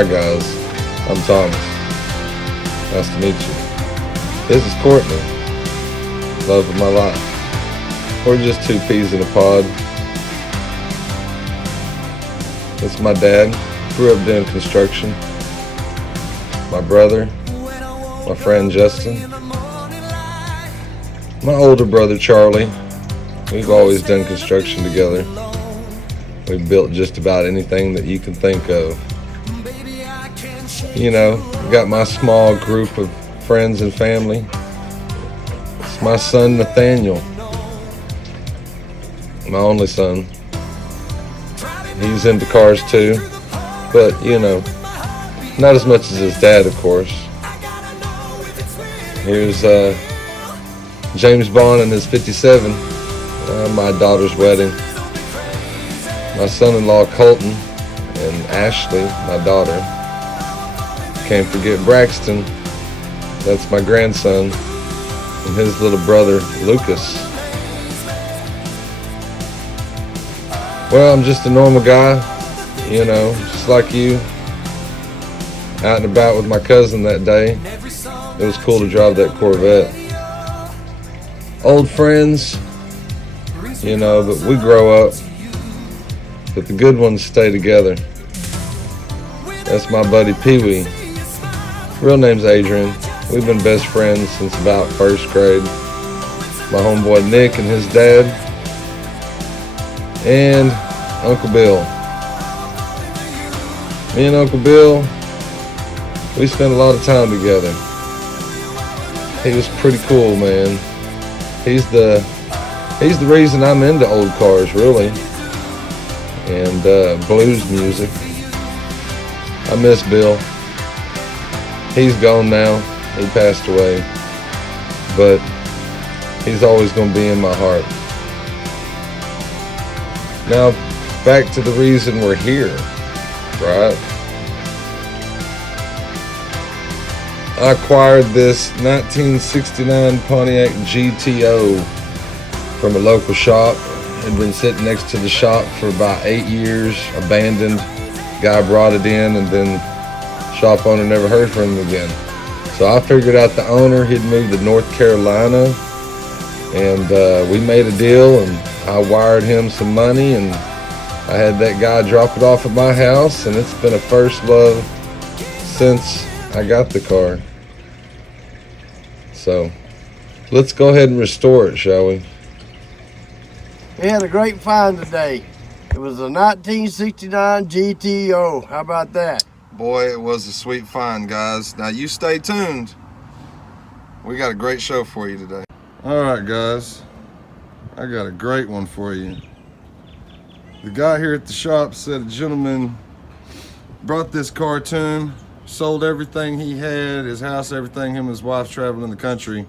Hi guys, I'm Thomas. Nice to meet you. This is Courtney, love of my life. We're just two peas in a pod. This is my dad, grew up doing construction. My brother, my friend Justin. My older brother Charlie. We've always done construction together. We've built just about anything that you can think of. You know, got my small group of friends and family. It's my son Nathaniel, my only son. He's into cars too, but you know, not as much as his dad, of course. Here's James Bond and his 57, my daughter's wedding. My son-in-law Colton and Ashley, my daughter. Can't forget Braxton, that's my grandson, and his little brother Lucas. Well, I'm just a normal guy, you know, just like you. Out and about with my cousin that day. It was cool to drive that Corvette. Old friends, you know, but we grow up. But the good ones stay together. That's my buddy Pee-wee. Real name's Adrian. We've been best friends since about first grade. My homeboy Nick and his dad. And Uncle Bill. Me and Uncle Bill, we spent a lot of time together. He was pretty cool, man. He's the reason I'm into old cars, really. And blues music. I miss Bill. He's gone now. He passed away. But he's always going to be in my heart. Now, back to the reason we're here, right? I acquired this 1969 Pontiac GTO from a local shop. Had been sitting next to the shop for about 8 years, abandoned. Guy brought it in, and then shop owner never heard from him again. So I figured out the owner. He'd moved to North Carolina, and we made a deal, and I wired him some money, and I had that guy drop it off at my house, and it's been a first love since I got the car. So let's go ahead and restore it, shall we? We had a great find today. It was a 1969 GTO. How about that? Boy, it was a sweet find, guys. Now you stay tuned. We got a great show for you today. All right, guys. I got a great one for you. The guy here at the shop said a gentleman brought this car to him, sold everything he had, his house, everything, him and his wife traveling the country.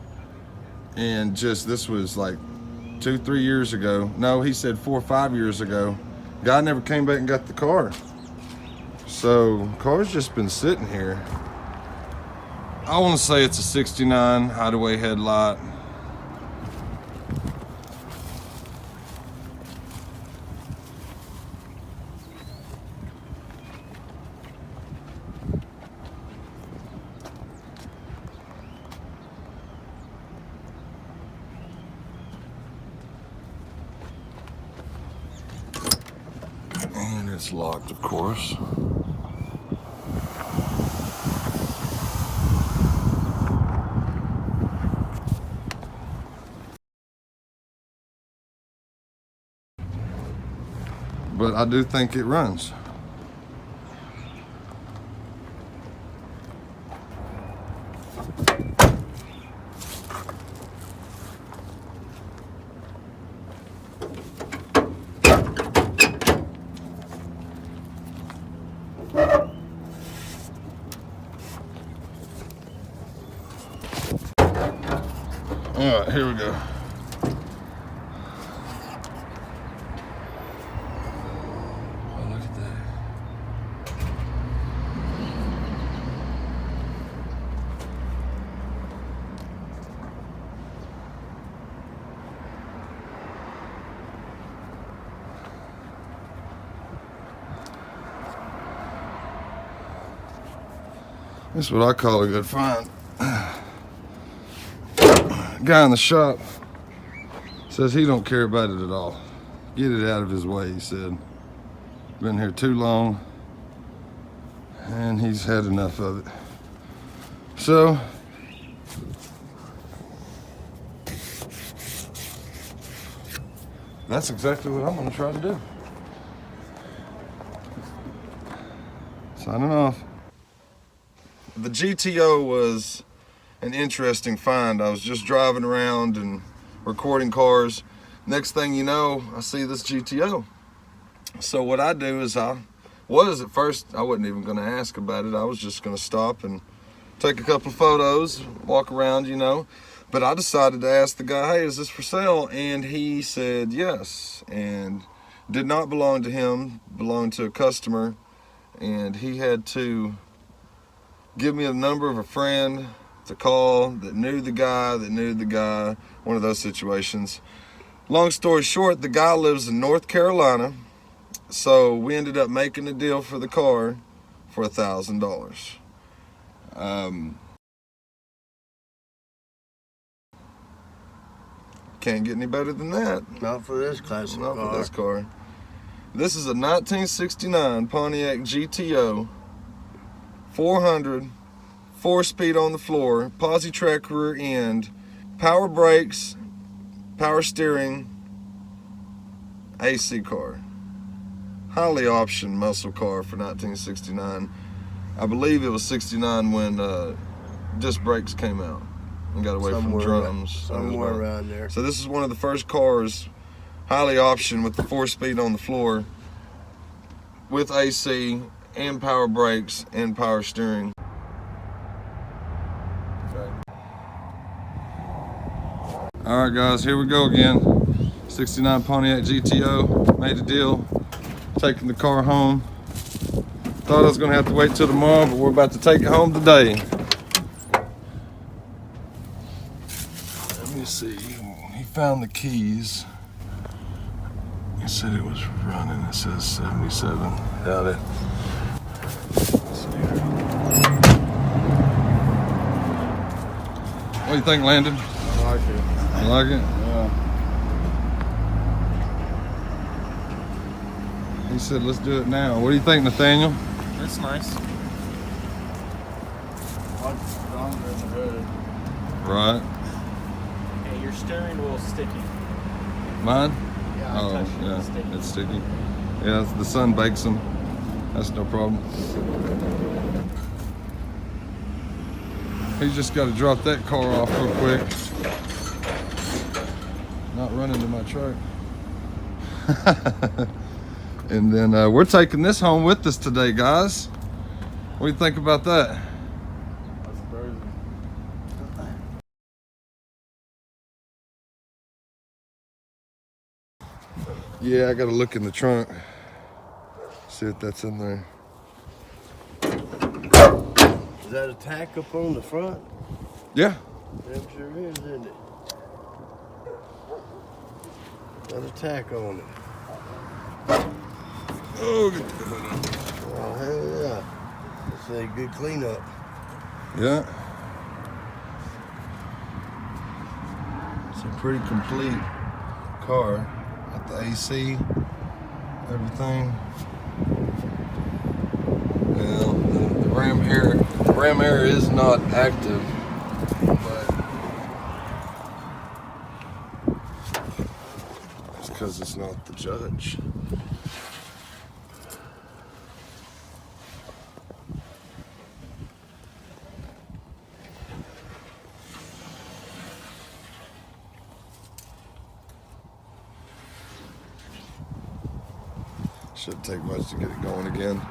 And just, this was like 2-3 years ago. No, he said 4 or 5 years ago. Guy never came back and got the car. So, car's just been sitting here. I want to say it's a 69 hideaway headlight. And it's locked, of course. But I do think it runs. All right, here we go. Oh, look at that. This is what I call a good find. Guy in the shop says he don't care about it at all. Get it out of his way, he said. Been here too long and he's had enough of it. So that's exactly what I'm gonna try to do. Signing off. The GTO was an interesting find. I was just driving around and recording cars. Next thing you know, I see this GTO. So what I do is at first, I wasn't even gonna ask about it. I was just gonna stop and take a couple of photos, walk around, you know. But I decided to ask the guy, hey, is this for sale? And he said yes, and did not belong to him, belonged to a customer. And he had to give me a number of a friend to call that knew the guy, one of those situations. Long story short, the guy lives in North Carolina, so we ended up making a deal for the car for $1,000. Can't get any better than that. Not for this classic car. Not for this car. This is a 1969 Pontiac GTO, 400, 4-speed on the floor, posi track rear end, power brakes, power steering, AC car. Highly optioned muscle car for 1969. I believe it was 69 when disc brakes came out and got away from drums. Somewhere around there. So this is one of the first cars, highly optioned with the 4-speed on the floor, with AC and power brakes and power steering. All right, guys, here we go again. 69 Pontiac GTO, made a deal, taking the car home. Thought I was gonna have to wait till tomorrow, but we're about to take it home today. Let me see, he found the keys. He said it was running, it says 77. Doubt it. Let's see here. What do you think, Landon? I like it. You like it? Yeah. He said, let's do it now. What do you think, Nathaniel? That's nice. Much stronger in the hood. Right. Hey, your steering wheel's sticky. Mine? Yeah, I Oh, touched it. yeah, It's sticky. it's sticky. Yeah, the sun bakes them. That's no problem. He's just got to drop that car off real quick. Not run into my truck. And then we're taking this home with us today, guys. What do you think about that? That's crazy. Yeah, I got to look in the trunk. See if that's in there. Is that a tack up on the front? Yeah. Damn sure is, isn't it? Got a tack on it. Oh, get the hood on. Oh, hell yeah. That's a good cleanup. Yeah. It's a pretty complete car. Got the AC, everything. Well, the ram air is not active, but it's because it's not the judge. Shouldn't take much to get it going again.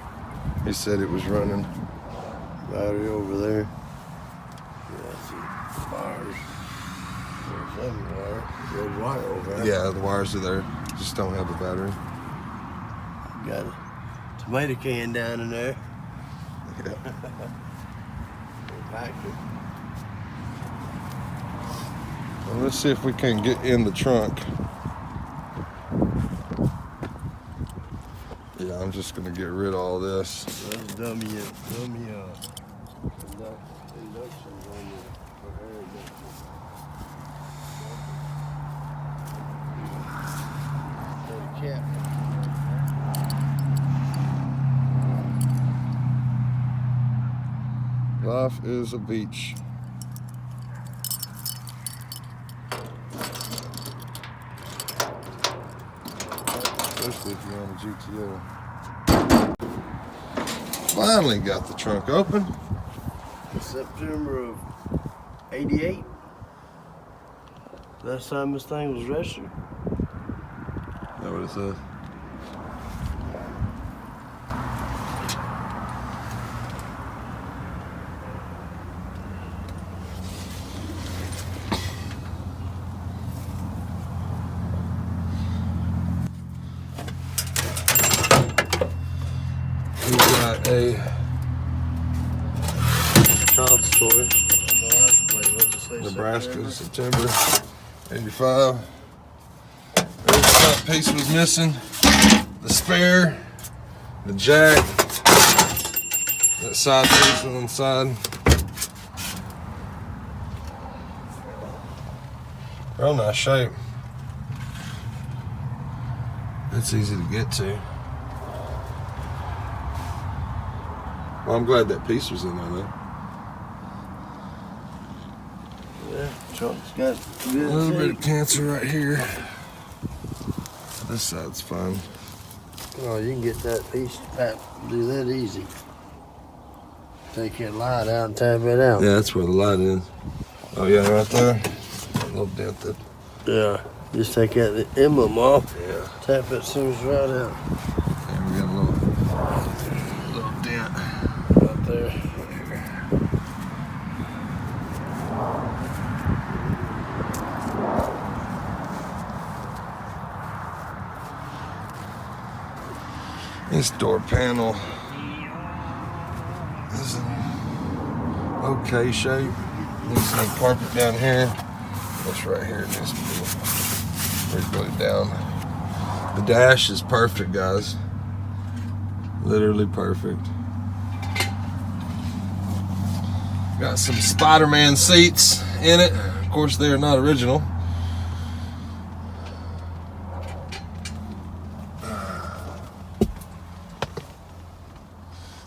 He said it was running. Battery over there. Yeah, I see wires. There's some wire. Red wire over there. Yeah, the wires are there. Just don't have the battery. Got a tomato can down in there. Yeah. Packed it. Well, let's see if we can get in the trunk. Yeah, I'm just gonna get rid of all this. Let's dummy up. Inductions on you for air induction. Cap. Life is a beach. Especially if you're on a GTO. Finally got the trunk open. September of '88. Last time this thing was registered. Is that what it says? We got a Child's toy. Nebraska, September '85. There's the front piece was missing. The spare, the jack, that side piece on the side. Real nice shape. It's easy to get to. Well, I'm glad that piece was in there though. Yeah, trunk's got good A little bit shape. of cancer right here. This side's fine. Oh, you can get that piece, do that easy. Take that light out and tap it out. Yeah, that's where the light is. Oh yeah, right there. A little dented. Yeah, just take that emblem off. Yeah. Tap it so it's right out. There we got a little dent. Right there. This door panel is in okay shape. Needs some carpet down here. This right here needs to be re-glued down. The dash is perfect, guys. Literally perfect. Got some Spider-Man seats in it. Of course, they are not original.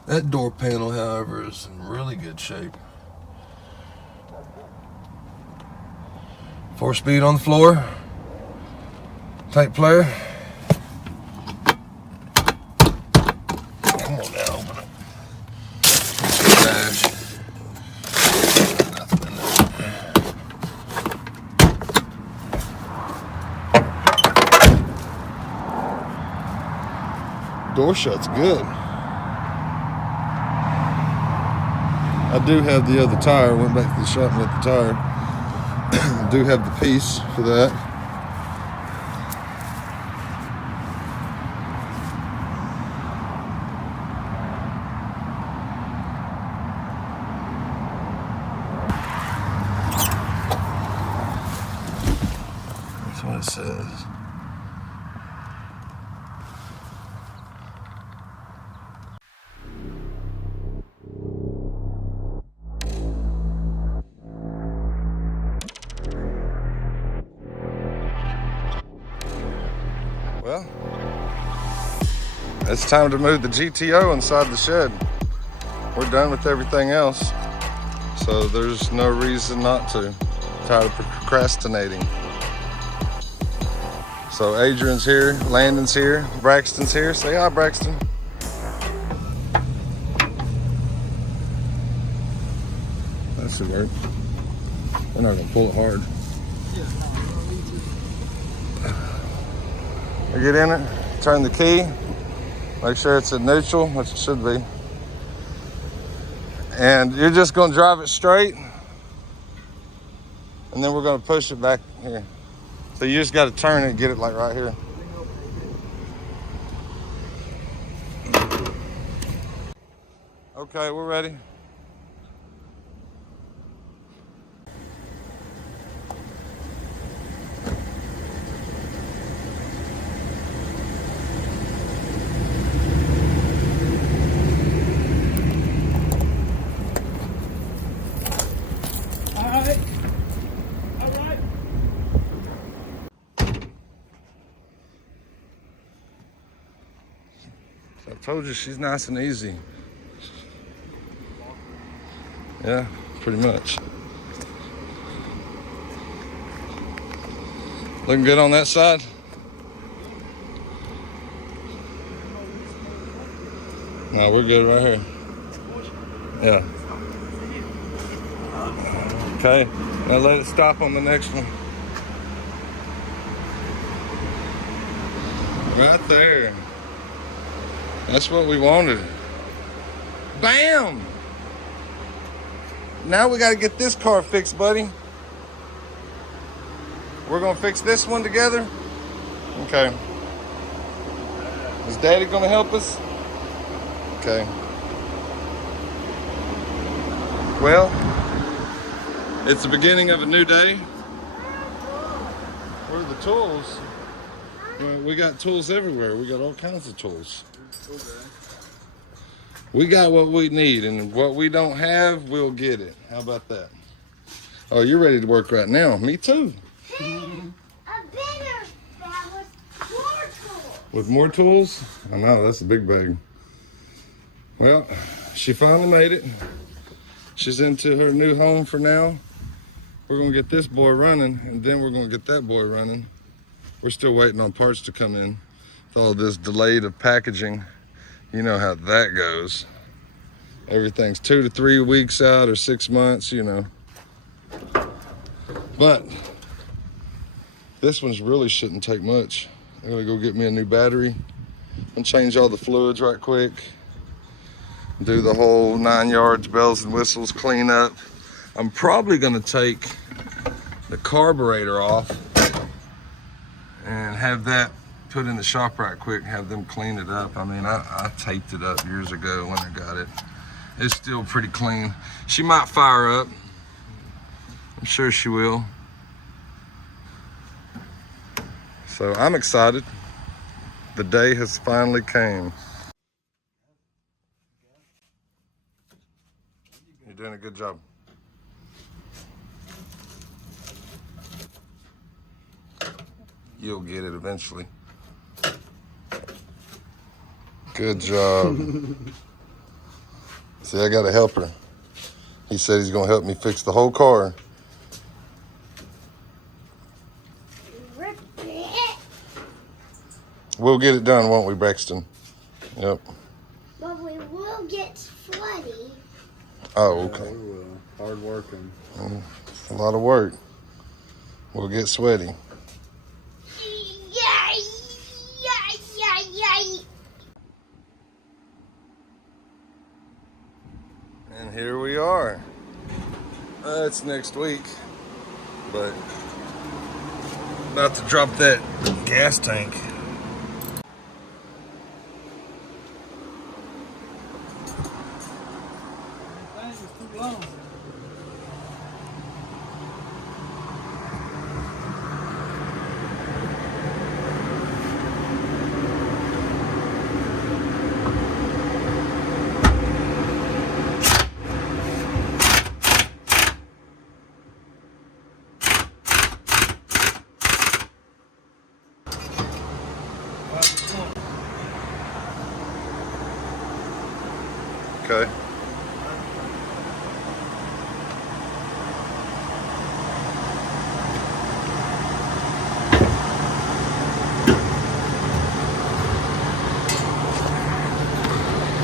That door panel, however, is in really good shape. 4-speed on the floor. Tape player. Come on now, open it. Dash. Nothing in there. Door shut's good. I do have the other tire. Went back to the shop and got the tire. I do have the piece for that. That's what it says. Well, it's time to move the GTO inside the shed. We're done with everything else, so there's no reason not to. Tired of procrastinating. So Adrian's here, Landon's here, Braxton's here. Say hi, Braxton. That should work. We're not gonna pull it hard. I get in it, turn the key, make sure it's at neutral, which it should be. And you're just gonna drive it straight, and then we're gonna push it back here. So you just gotta turn it and get it like right here. Okay, we're ready. Told you she's nice and easy. Yeah, pretty much. Looking good on that side? No, we're good right here. Yeah. Okay, now let it stop on the next one. Right there. That's what we wanted. Bam! Now we gotta get this car fixed, buddy. We're gonna fix this one together? Okay. Is Daddy gonna help us? Okay. Well, it's the beginning of a new day. Where are the tools? Well, we got tools everywhere. We got all kinds of tools. We got what we need, and what we don't have, we'll get it. How about that? Oh, you're ready to work right now. Me too. Hey, a bigger bag with more tools. With more tools? I know, that's a big bag. Well, she finally made it. She's into her new home for now. We're gonna get this boy running, and then we're gonna get that boy running. We're still waiting on parts to come in. With all this delayed of packaging, you know how that goes. Everything's 2 to 3 weeks out or 6 months, you know. But this one's really shouldn't take much. I'm gonna go get me a new battery and change all the fluids right quick. Do the whole 9 yards, bells and whistles, clean up. I'm probably gonna take the carburetor off and have that put in the shop right quick, have them clean it up. I mean, I taped it up years ago when I got it. It's still pretty clean. She might fire up. I'm sure she will. So I'm excited. The day has finally came. You're doing a good job. You'll get it eventually. Good job. See, I gotta help her. He said he's gonna help me fix the whole car. Rip it. We'll get it done, won't we, Braxton? Yep. But we will get sweaty. Oh, okay. Yeah, we will. Hard working. It's a lot of work. We'll get sweaty. And here we are. It's next week, but about to drop that gas tank. Okay.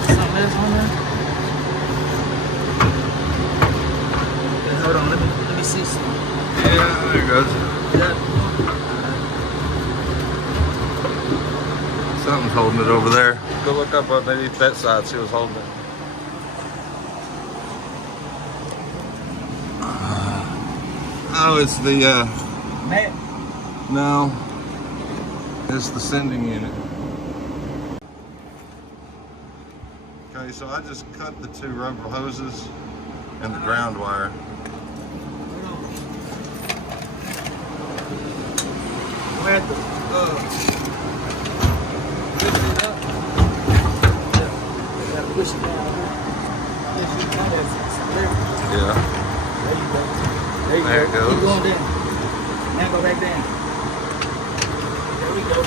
Something else on there? Okay, hold on, let me see some. Yeah, there it goes. Yeah. Something's holding it over there. Go look up underneath that side, see what's holding it. Oh, it's the, Matt. no, it's the sending unit. Okay, so I just cut the 2 rubber hoses and the ground wire. We're at the, lift it up. Yeah, you gotta push it down. Yeah. There you go. There There it goes. Keep going down. Now go back down. There we go.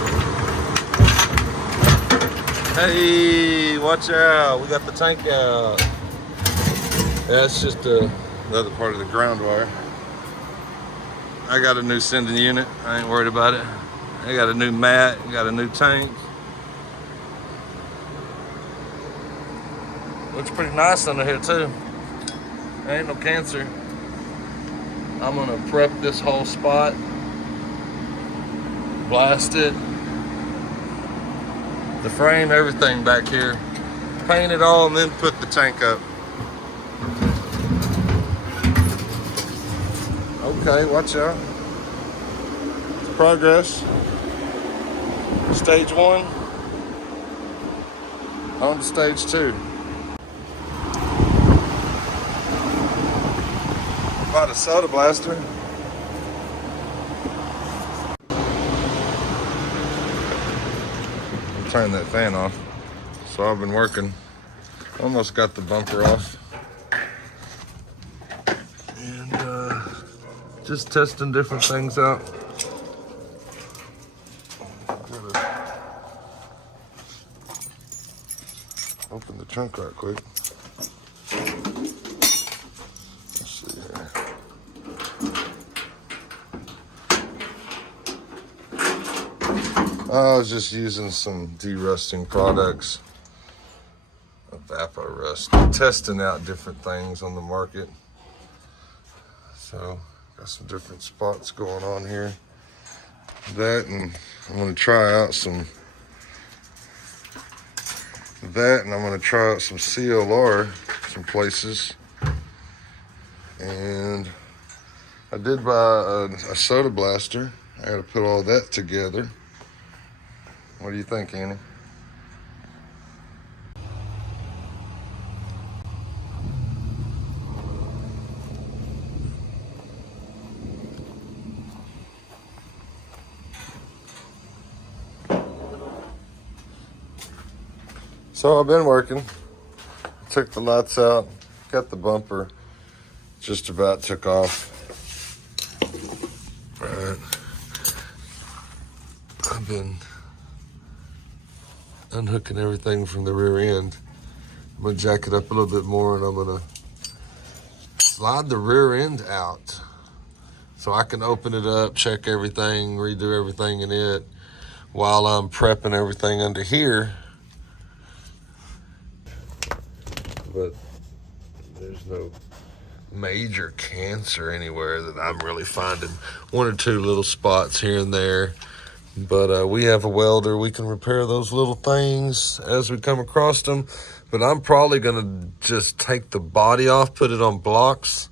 Hey, watch out. We got the tank out. That's just the other part of the ground wire. I got a new sending unit. I ain't worried about it. I got a new mat. Got a new tank. Looks pretty nice under here too. Ain't no cancer. I'm gonna prep this whole spot. Blast it. The frame, everything back here. Paint it all and then put the tank up. Okay, watch out. It's progress. Stage 1. On to stage 2. Bought a soda blaster. Turn that fan off. So I've been working. Almost got the bumper off. And just testing different things out. Gotta open the trunk right quick. Let's see here. I was just using some de-rusting products, Evaporust, testing out different things on the market. So, got some different spots going on here. That, and I'm gonna try out some and I'm gonna try out some CLR, some places. And I did buy a soda blaster. I gotta put all that together. What do you think, Annie? So I've been working. Took the lights out, got the bumper, just about took off. Right. I've been unhooking everything from the rear end. I'm gonna jack it up a little bit more and I'm gonna slide the rear end out so I can open it up, check everything, redo everything in it while I'm prepping everything under here. But there's no major cancer anywhere that I'm really finding. One or two little spots here and there. But we have a welder. We can repair those little things as we come across them. But I'm probably going to just take the body off, put it on blocks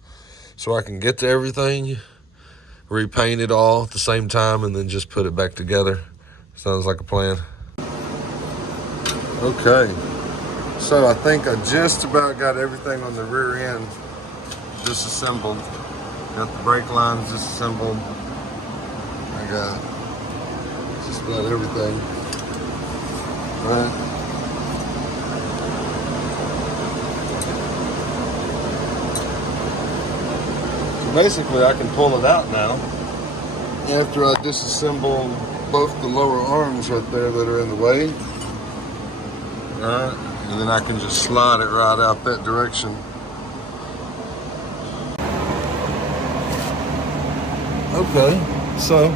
so I can get to everything, repaint it all at the same time, and then just put it back together. Sounds like a plan. Okay. So I think I just about got everything on the rear end disassembled. Got the brake lines disassembled. I got just about everything. Right. So basically I can pull it out now after I disassemble both the lower arms right there that are in the way. Alright, and then I can just slide it right out that direction. Okay, so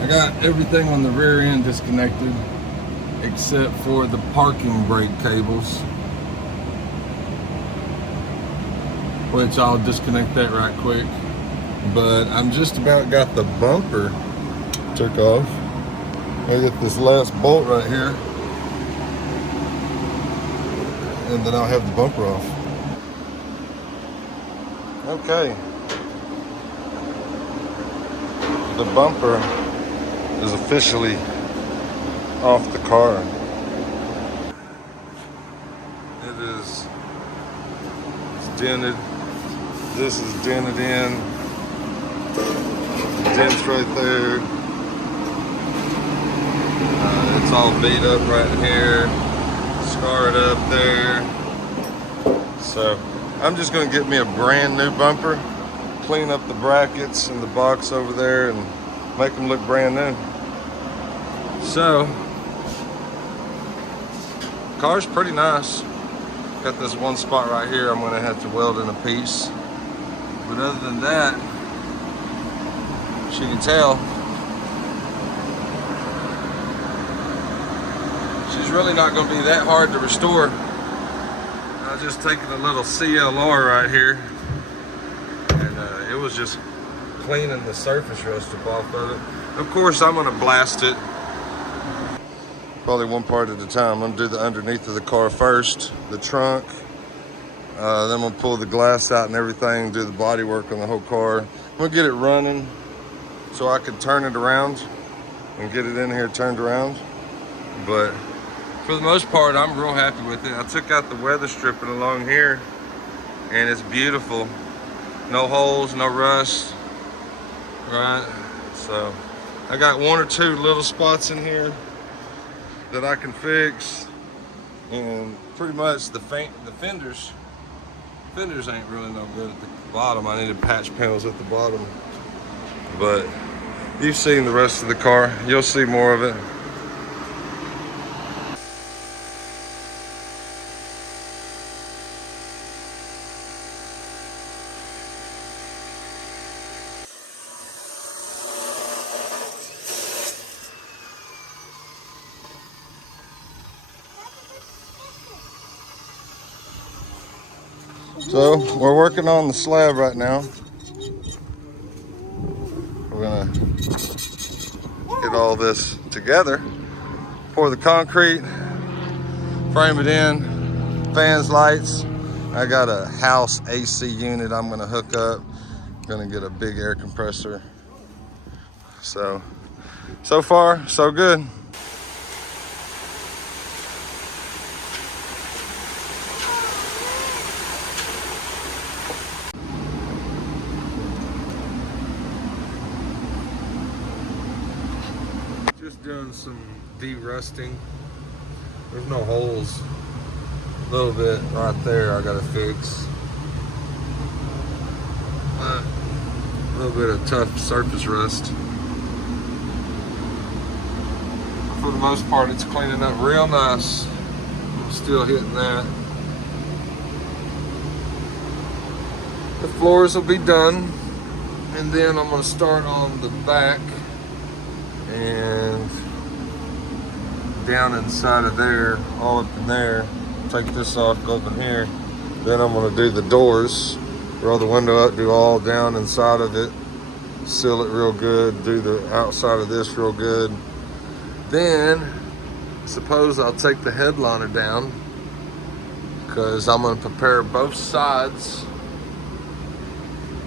I got everything on the rear end disconnected except for the parking brake cables, which I'll disconnect that right quick. But I'm just about got the bumper took off. I get this last bolt right here, and then I'll have the bumper off. Okay. The bumper is officially off the car. It's dented. This is dented in. The dent's right there. It's all beat up right here. Scarred up there. So I'm just gonna get me a brand new bumper, clean up the brackets and the box over there and make them look brand new. So, car's pretty nice. Got this one spot right here I'm gonna have to weld in a piece. But other than that, as you can tell, she's really not gonna be that hard to restore. I just taken a little CLR right here, and it was just cleaning the surface rust off of it. Of course, I'm gonna blast it. Probably one part at a time. I'm gonna do the underneath of the car first, the trunk. Then I'm gonna pull the glass out and everything, do the body work on the whole car. I'm gonna get it running so I can turn it around and get it in here turned around. But for the most part, I'm real happy with it. I took out the weather stripping along here and it's beautiful. No holes, no rust, right? So I got one or two little spots in here that I can fix, and pretty much the fenders ain't really no good at the bottom. I needed patch panels at the bottom, but you've seen the rest of the car. You'll see more of it. So we're working on the slab right now. We're gonna get all this together, pour the concrete, frame it in, fans, lights. I got a house AC unit I'm gonna hook up. Gonna get a big air compressor. So far, so good. Doing some de-rusting. There's no holes. A little bit right there I gotta fix. A little bit of tough surface rust. For the most part, it's cleaning up real nice. I'm still hitting that. The floors will be done, and then I'm gonna start on the back and down inside of there, all up in there. Take this off, go up in here. Then I'm gonna do the doors, roll the window up, do all down inside of it, seal it real good, do the outside of this real good. Then, suppose I'll take the headliner down, because I'm gonna prepare both sides.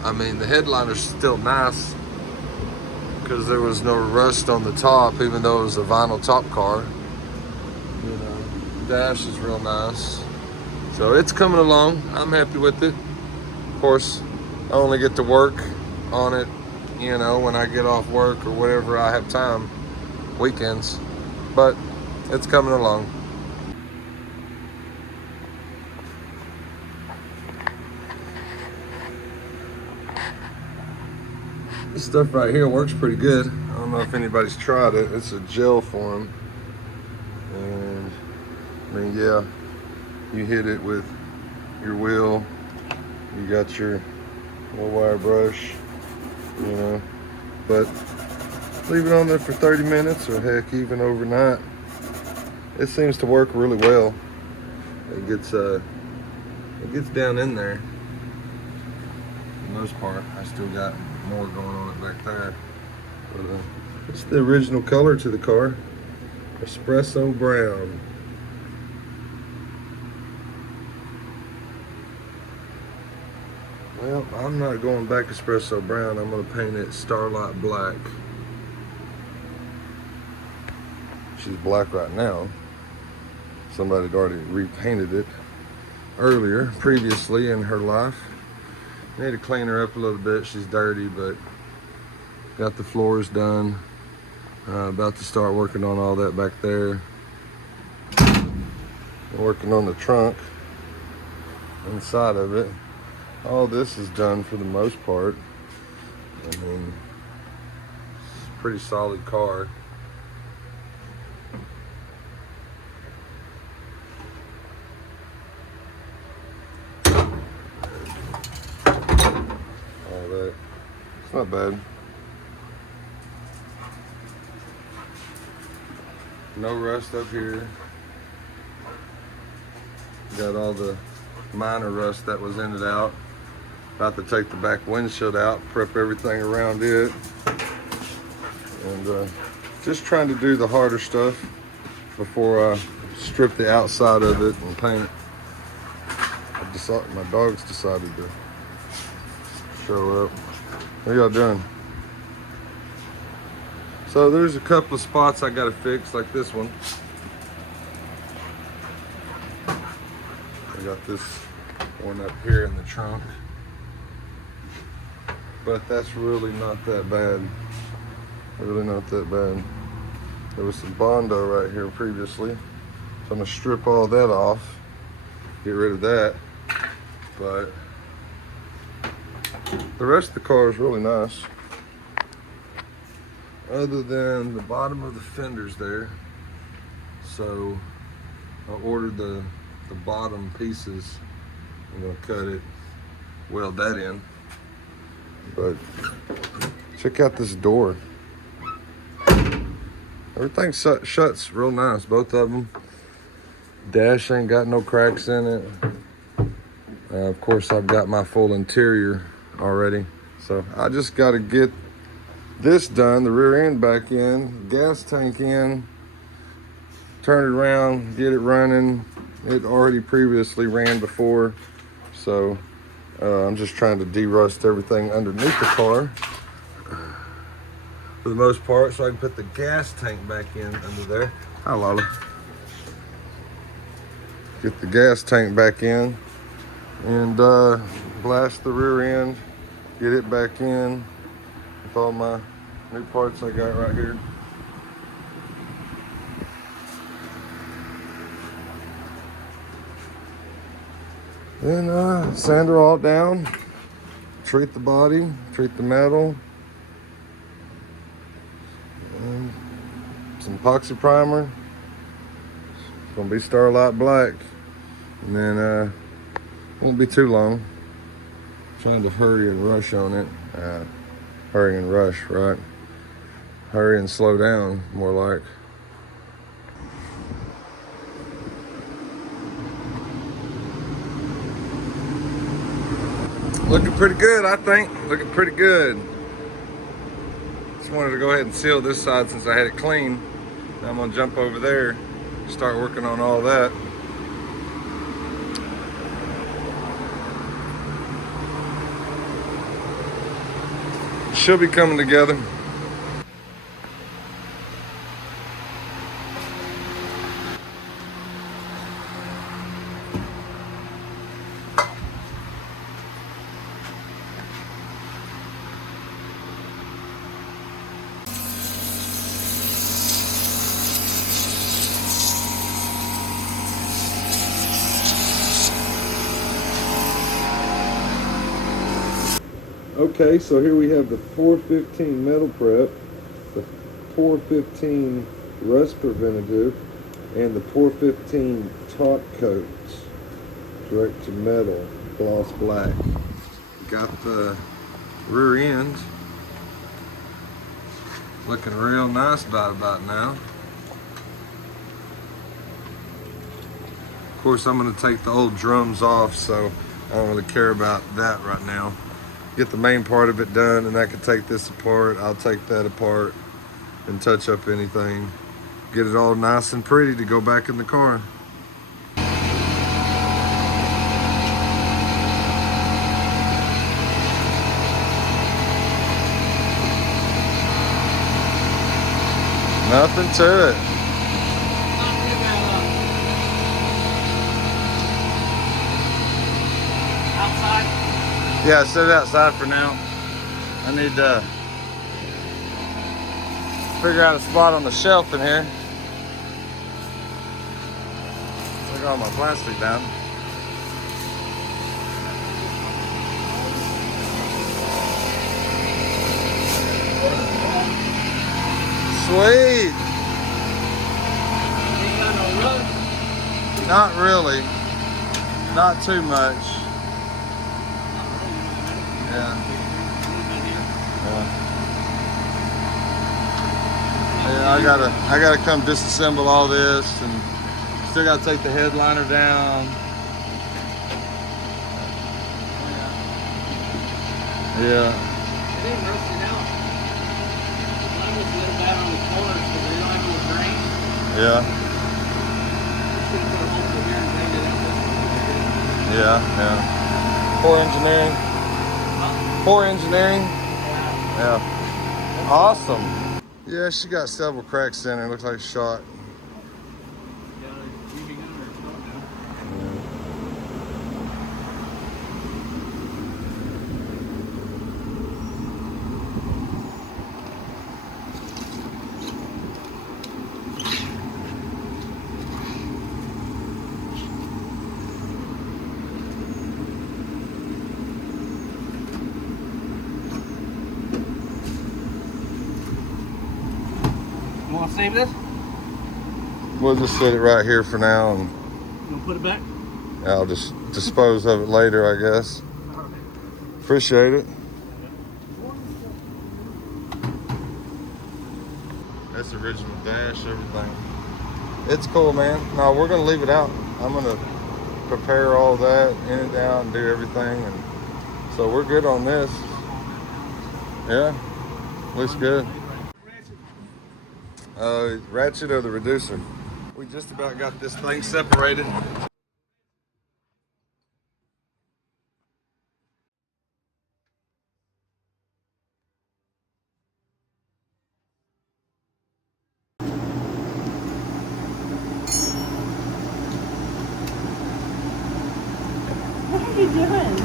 I mean, the headliner's still nice, because there was no rust on the top, even though it was a vinyl top car. You know, dash is real nice. So it's coming along. I'm happy with it. Of course, I only get to work on it, you know, when I get off work or whatever I have time, weekends. But it's coming along. This stuff right here works pretty good. I don't know if anybody's tried it. It's a gel form. And I mean, yeah, you hit it with your wheel. You got your little wire brush, you know. But leave it on there for 30 minutes or heck, even overnight. It seems to work really well. It gets down in there. For the most part, I still got more going on it back there. But it's the original color to the car, espresso brown. Well, I'm not going back espresso brown. I'm going to paint it starlight black. She's black right now. Somebody had already repainted it previously in her life. Need to clean her up a little bit. She's dirty, but got the floors done. About to start working on all that back there. Working on the trunk inside of it. All this is done for the most part. I mean, it's a pretty solid car. It's not bad. No rust up here. Got all the minor rust that was in it out. About to take the back windshield out, prep everything around it. And just trying to do the harder stuff before I strip the outside of it and paint. My dogs decided to show up. What are y'all doing? So there's a couple of spots I gotta fix, like this one. I got this one up here in the trunk. But that's really not that bad. Really not that bad. There was some Bondo right here previously. So I'm gonna strip all that off, get rid of that. But the rest of the car is really nice. Other than the bottom of the fenders there. So I ordered the bottom pieces. I'm gonna cut it, weld that in. But check out this door. Everything shuts real nice, both of them. Dash ain't got no cracks in it. Of course, I've got my full interior already. So I just got to get this done, the rear end back in, gas tank in, turn it around, get it running. It already previously ran before. So I'm just trying to de-rust everything underneath the car for the most part, so I can put the gas tank back in under there. Hi, Lala. Get the gas tank back in and blast the rear end, get it back in with all my new parts I got right here. Then sand her all down, treat the body, treat the metal, and some epoxy primer. It's gonna be Starlight Black, and then won't be too long. Trying to hurry and rush on it. Hurry and rush, right? Hurry and slow down, more like. Looking pretty good, I think. Looking pretty good. Just wanted to go ahead and seal this side since I had it clean. Now I'm gonna jump over there, start working on all that. Should be coming together. Okay, so here we have the 415 metal prep, the 415 rust preventative, and the 415 top coats, direct to metal, gloss black. Got the rear end looking real nice about now. Of course, I'm gonna take the old drums off, so I don't really care about that right now. Get the main part of it done, and I can take this apart. I'll take that apart and touch up anything. Get it all nice and pretty to go back in the car. Nothing to it. Outside? Yeah, set it outside for now. I need to figure out a spot on the shelf in here. Take all my plastic down. Sweet. Ain't got no rust. Not really. Not too much. Yeah. I gotta come disassemble all this, and still gotta take the headliner down. Yeah. It didn't rust it out. Mine was a little bad on the corners because they don't have no drain. Yeah. Just gonna put a hole through here and drain it out this way. Yeah. Yeah. Poor engineering. Poor engineering. Yeah. Yeah. Awesome. Yeah, she got several cracks in her. Looks like shot. Got a UV gun or something now. You want to save this? We'll just set it right here for now, and You want to put it back? I'll just dispose of it later, I guess. Appreciate it. That's original dash, everything. It's cool, man. No, we're gonna leave it out. I'm gonna prepare all that, in it down, and do everything, and so we're good on this. Yeah, looks good. Ratchet or the reducer? We just about got this thing separated. What are you doing?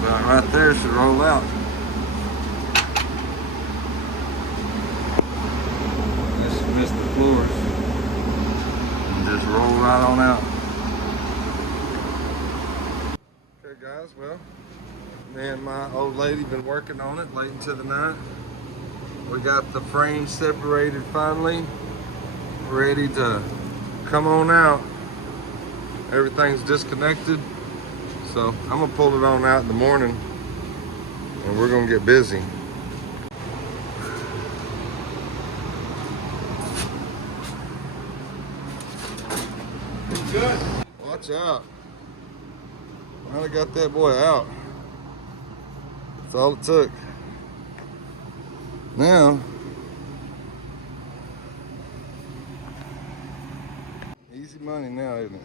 About right there should roll out. Just miss the floors and just roll right on out. Okay guys, well, me and my old lady been working on it late into the night. We got the frame separated finally, ready to come on out. Everything's disconnected, so I'm gonna pull it on out in the morning and we're gonna get busy. Good. Watch out. Finally got that boy out. That's all it took. Now, easy money now, isn't it?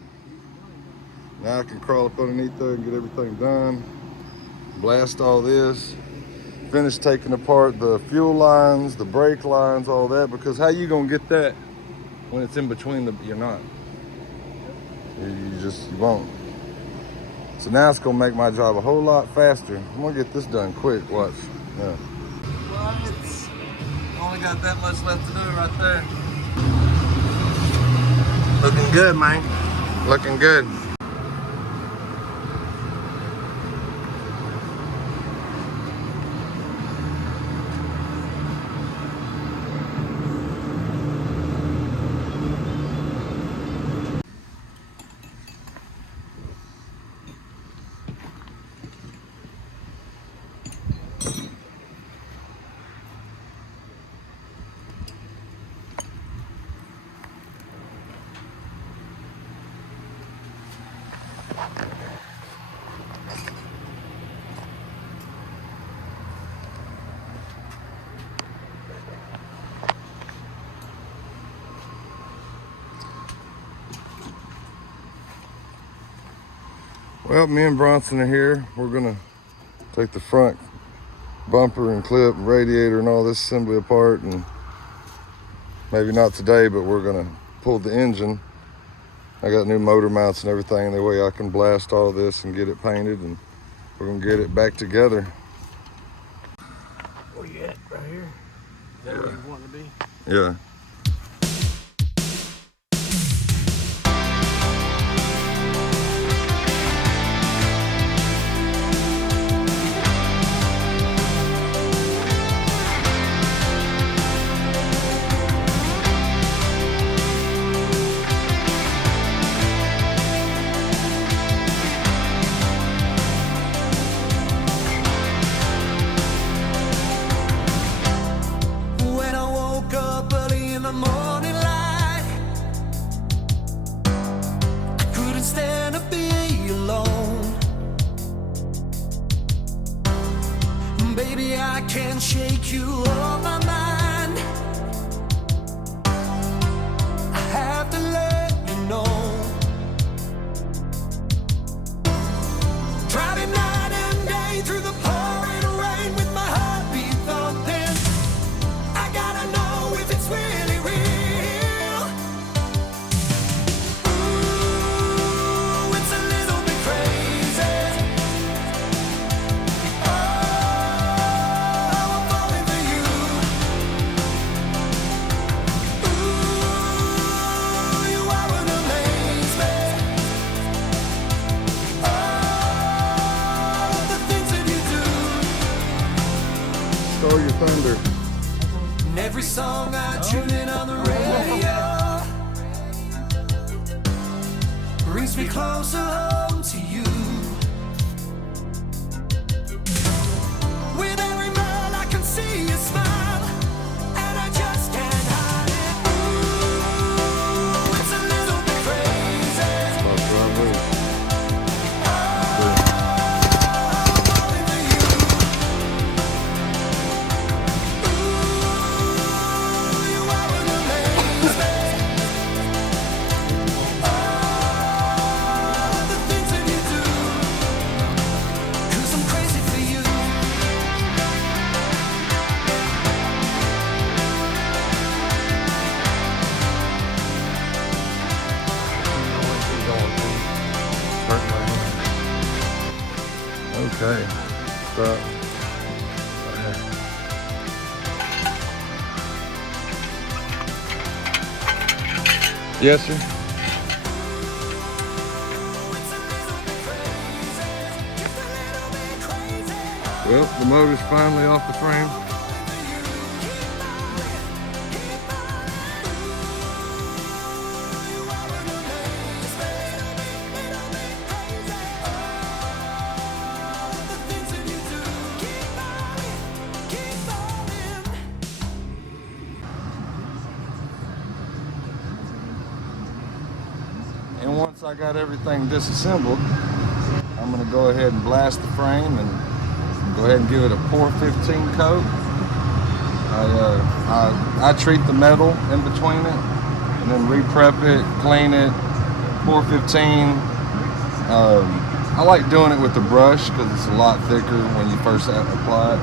Now I can crawl up underneath there and get everything done. Blast all this. Finish taking apart the fuel lines, the brake lines, all that, because how you gonna get that when it's in between you're not. You won't. So now it's gonna make my job a whole lot faster. I'm gonna get this done quick, watch. Yeah. Well, it's only got that much left to do right there. Looking good, man. Looking good. Well, me and Bronson are here. We're gonna take the front bumper and clip and radiator and all this assembly apart, and maybe not today, but we're gonna pull the engine. I got new motor mounts and everything, that way I can blast all this and get it painted, and we're gonna get it back together. Where you at? Right here? Is that where you want to be? Yeah. Baby, I can't shake you off my mind. I have to let you know. Driving night and day through the pouring rain with my heartbeat thumping. I gotta know if it's really real. Ooh, it's a little bit crazy. Oh, I'm falling for you. Ooh, you are an amaze me. Oh, the things that you do. Stole your thunder. And every song I tune in on the radio brings me closer home to you. With every mile I can see you smile, and I just can't hide it. Ooh, it's a little bit crazy. I'm falling for you. Ooh, you are an amaze me. Oh, the things that you do, 'cause I'm crazy for you. Okay. Stop. Yes, sir. It's a little bit crazy, just a little bit crazy. Well, the motor's finally off the frame. And once I got everything disassembled, I'm gonna go ahead and blast the frame and go ahead and give it a pour 15 coat. I treat the metal in between it and then re-prep it, clean it, pour 15. I like doing it with the brush because it's a lot thicker when you first apply it.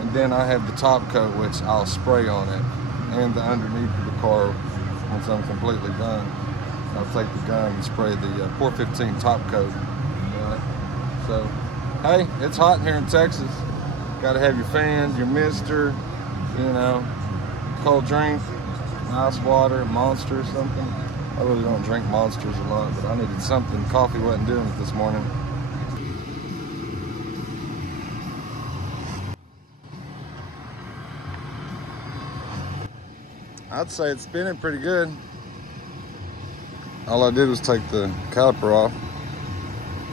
And then I have the top coat, which I'll spray on it, and the underneath of the car once I'm completely done. I'll take the gun and spray the pour 15 top coat. So, hey, it's hot here in Texas. Got to have your fans, your mister, you know, cold drink, ice water, Monster or something. I really don't drink Monsters a lot, but I needed something. Coffee wasn't doing it this morning. I'd say it's spinning pretty good. All I did was take the caliper off,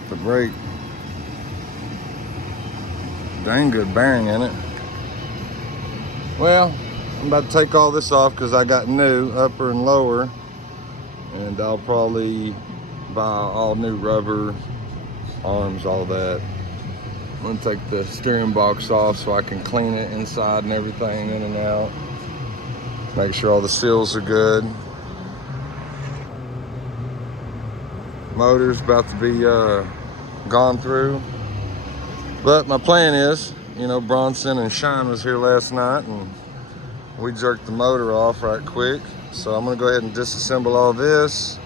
the brake. Dang good bearing in it. Well, I'm about to take all this off because I got new upper and lower, and I'll probably buy all new rubber arms, all that. I'm gonna take the steering box off so I can clean it inside and everything, in and out. Make sure all the seals are good. Motor's about to be gone through. But my plan is, you know, Bronson and Shine was here last night and we jerked the motor off right quick. So I'm gonna go ahead and disassemble all this.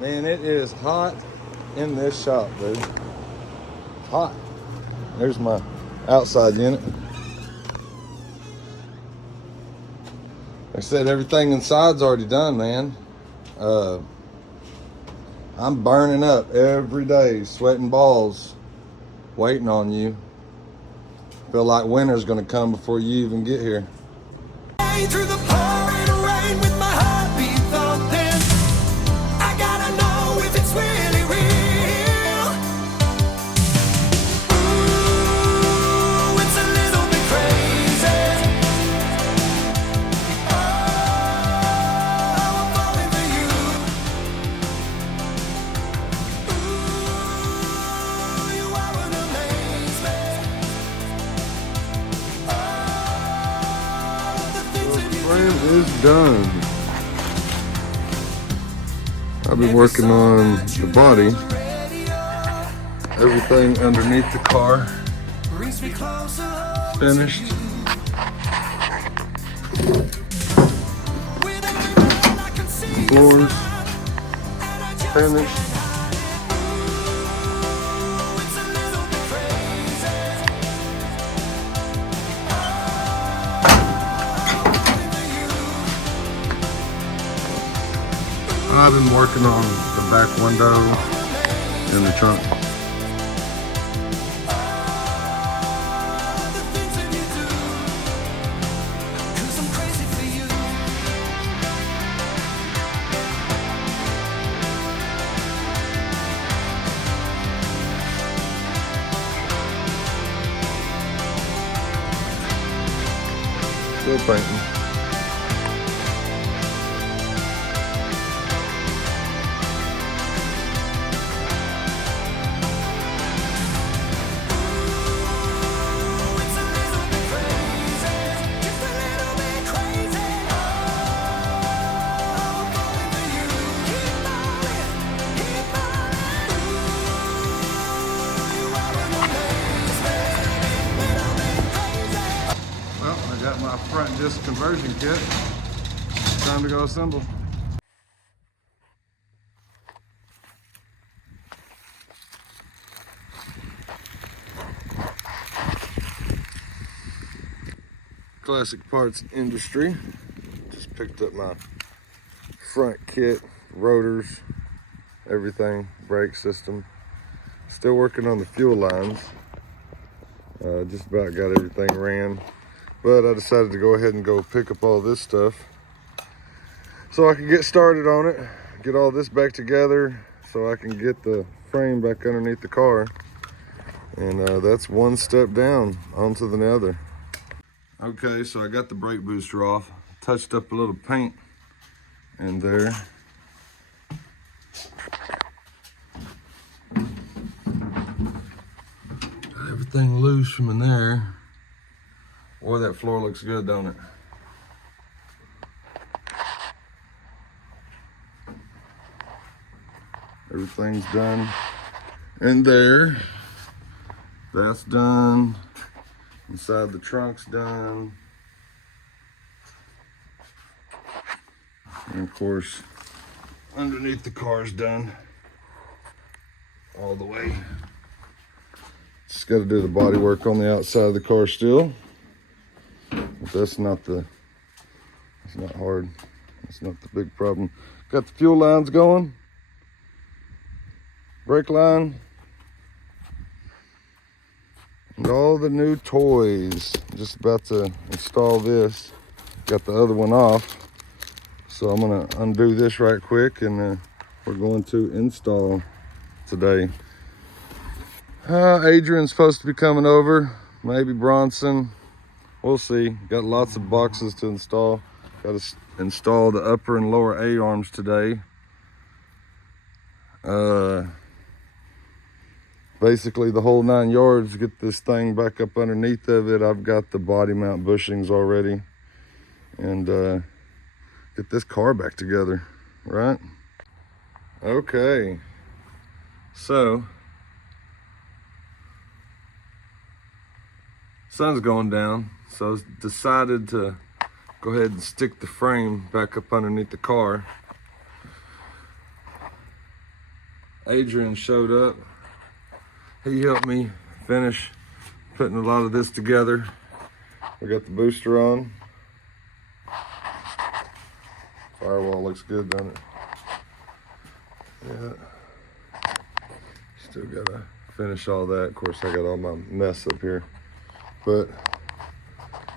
Man, it is hot in this shop, dude. Hot. There's my outside unit. Like I said, everything inside's already done, man. I'm burning up every day, sweating balls, waiting on you. Feel like winter's gonna come before you even get here. Through the pouring rain with my heartbeat thumping, I gotta know if it's really real. Ooh, it's a little bit crazy. Oh, I'm falling for you. Ooh, you are an amazement. Oh, the things that you Frame is done. I've been working on the body, everything underneath the car, brings me closer. finished. With every breath I can see you Floors smile, and I just finished. it's a little bit crazy. I've been working on the back window and the trunk. The things that you do, 'cause I'm crazy for you. Still painting. It's a little bit crazy, just a little bit crazy. Oh, I'm falling for you. Keep falling, keep falling. Ooh, you are an amazement, little bit crazy. Well, I got my front disc conversion kit. Time to go assemble. Classic Parts Industry. Just picked up my front kit, rotors, everything, brake system. Still working on the fuel lines. Just about got everything ran. But I decided to go ahead and go pick up all this stuff so I can get started on it, get all this back together so I can get the frame back underneath the car. And that's one step down onto the other. Okay, so I got the brake booster off, touched up a little paint in there. Got everything loose from in there. Boy, that floor looks good, don't it? Everything's done in there. That's done. Inside the trunk's done. And of course, underneath the car's done. All the way. Just got to do the body work on the outside of the car still. But that's not hard. That's not the big problem. Got the fuel lines going. Brake line. And all the new toys. Just about to install this. Got the other one off. So I'm gonna undo this right quick and we're going to install today. Adrian's supposed to be coming over. Maybe Bronson. We'll see. Got lots of boxes to install. Got to install the upper and lower A-arms today. Basically the whole 9 yards. Get this thing back up underneath of it. I've got the body mount bushings already. And get this car back together, right? Okay. So, sun's going down. So I decided to go ahead and stick the frame back up underneath the car. Adrian showed up. He helped me finish putting a lot of this together. We got the booster on. Firewall looks good, doesn't it? Yeah. Still gotta finish all that. Of course, I got all my mess up here. But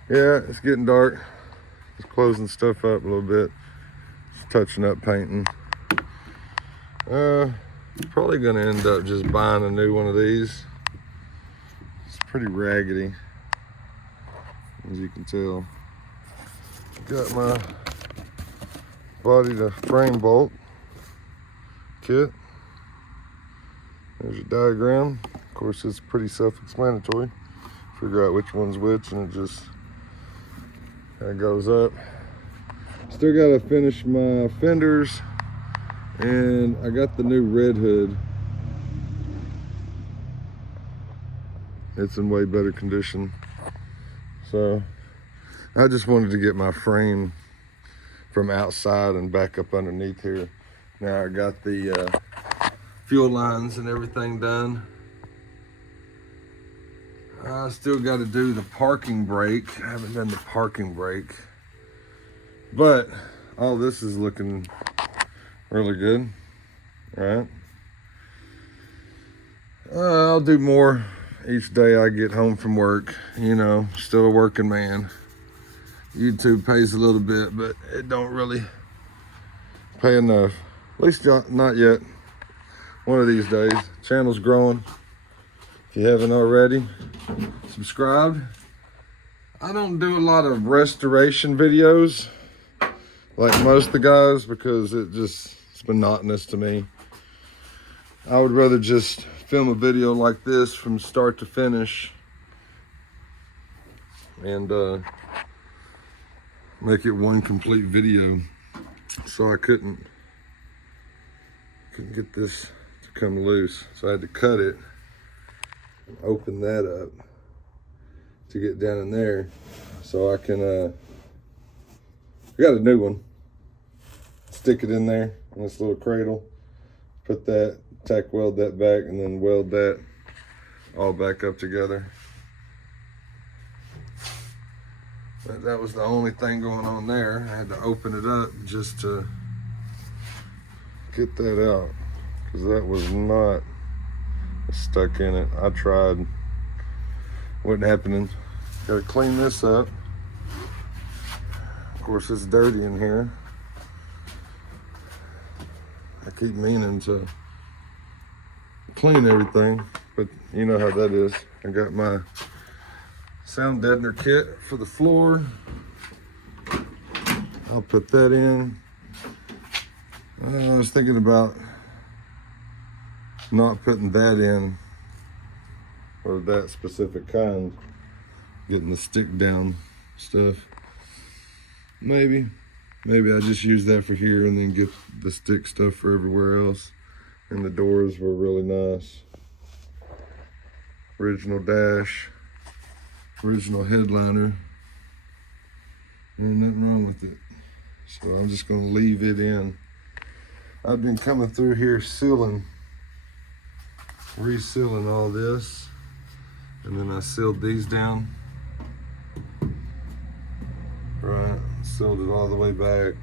yeah, it's getting dark. Just closing stuff up a little bit. Just touching up painting. Probably gonna end up just buying a new one of these. It's pretty raggedy, as you can tell. Got my body to frame bolt kit. There's your diagram. Of course, it's pretty self-explanatory. Figure out which one's which, and it just kind of goes up. Still got to finish my fenders, and I got the new red hood. It's in way better condition. So I just wanted to get my frame from outside and back up underneath here. Now I got the fuel lines and everything done. I still got to do the parking brake. I haven't done the parking brake, but all this is looking really good. All right. I'll do more each day I get home from work. You know, still a working man. YouTube pays a little bit, but it don't really pay enough. At least not yet. One of these days. Channel's growing. If you haven't already, subscribe. I don't do a lot of restoration videos like most of the guys because it's monotonous to me. I would rather just film a video like this from start to finish and make it one complete video. So I couldn't get this to come loose, so I had to cut it and open that up to get down in there so I can I got a new one. Stick it in there in this little cradle, put that, tack weld that back, and then weld that all back up together. But that was the only thing going on there. I had to open it up just to get that out because that was not stuck in it. I tried, wasn't happening. Gotta clean this up. Of course, it's dirty in here. I keep meaning to clean everything, but you know how that is. I got my sound deadener kit for the floor. I'll put that in. I was thinking about not putting that in, or that specific kind, getting the stick down stuff. Maybe I just use that for here and then get the stick stuff for everywhere else. And the doors were really nice. Original dash, original headliner. Ain't nothing wrong with it. So I'm just gonna leave it in. I've been coming through here resealing all this. And then I sealed these down. Right, sealed it all the way back,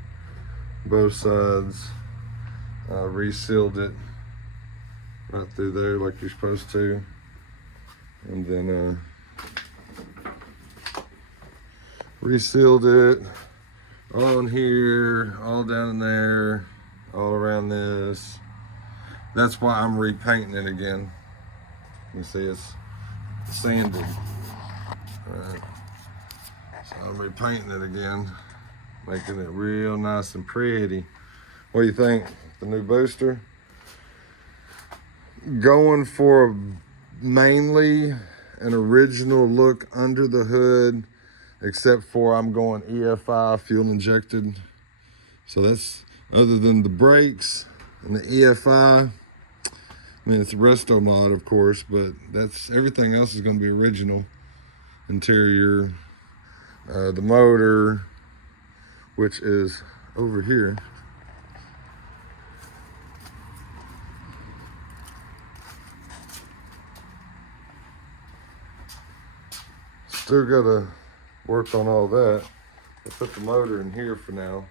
both sides. Resealed it right through there like you're supposed to. And then resealed it all in here, all down in there, all around this. That's why I'm repainting it again. You see it's sanded. All right. So I'm repainting it again, making it real nice and pretty. What do you think? The new booster? Going for mainly an original look under the hood, except for I'm going EFI, fuel injected. So that's, other than the brakes and the EFI, I mean, it's a resto mod, of course, but that's, everything else is going to be original. Interior, the motor, which is over here. Still gotta work on all that. I put the motor in here for now.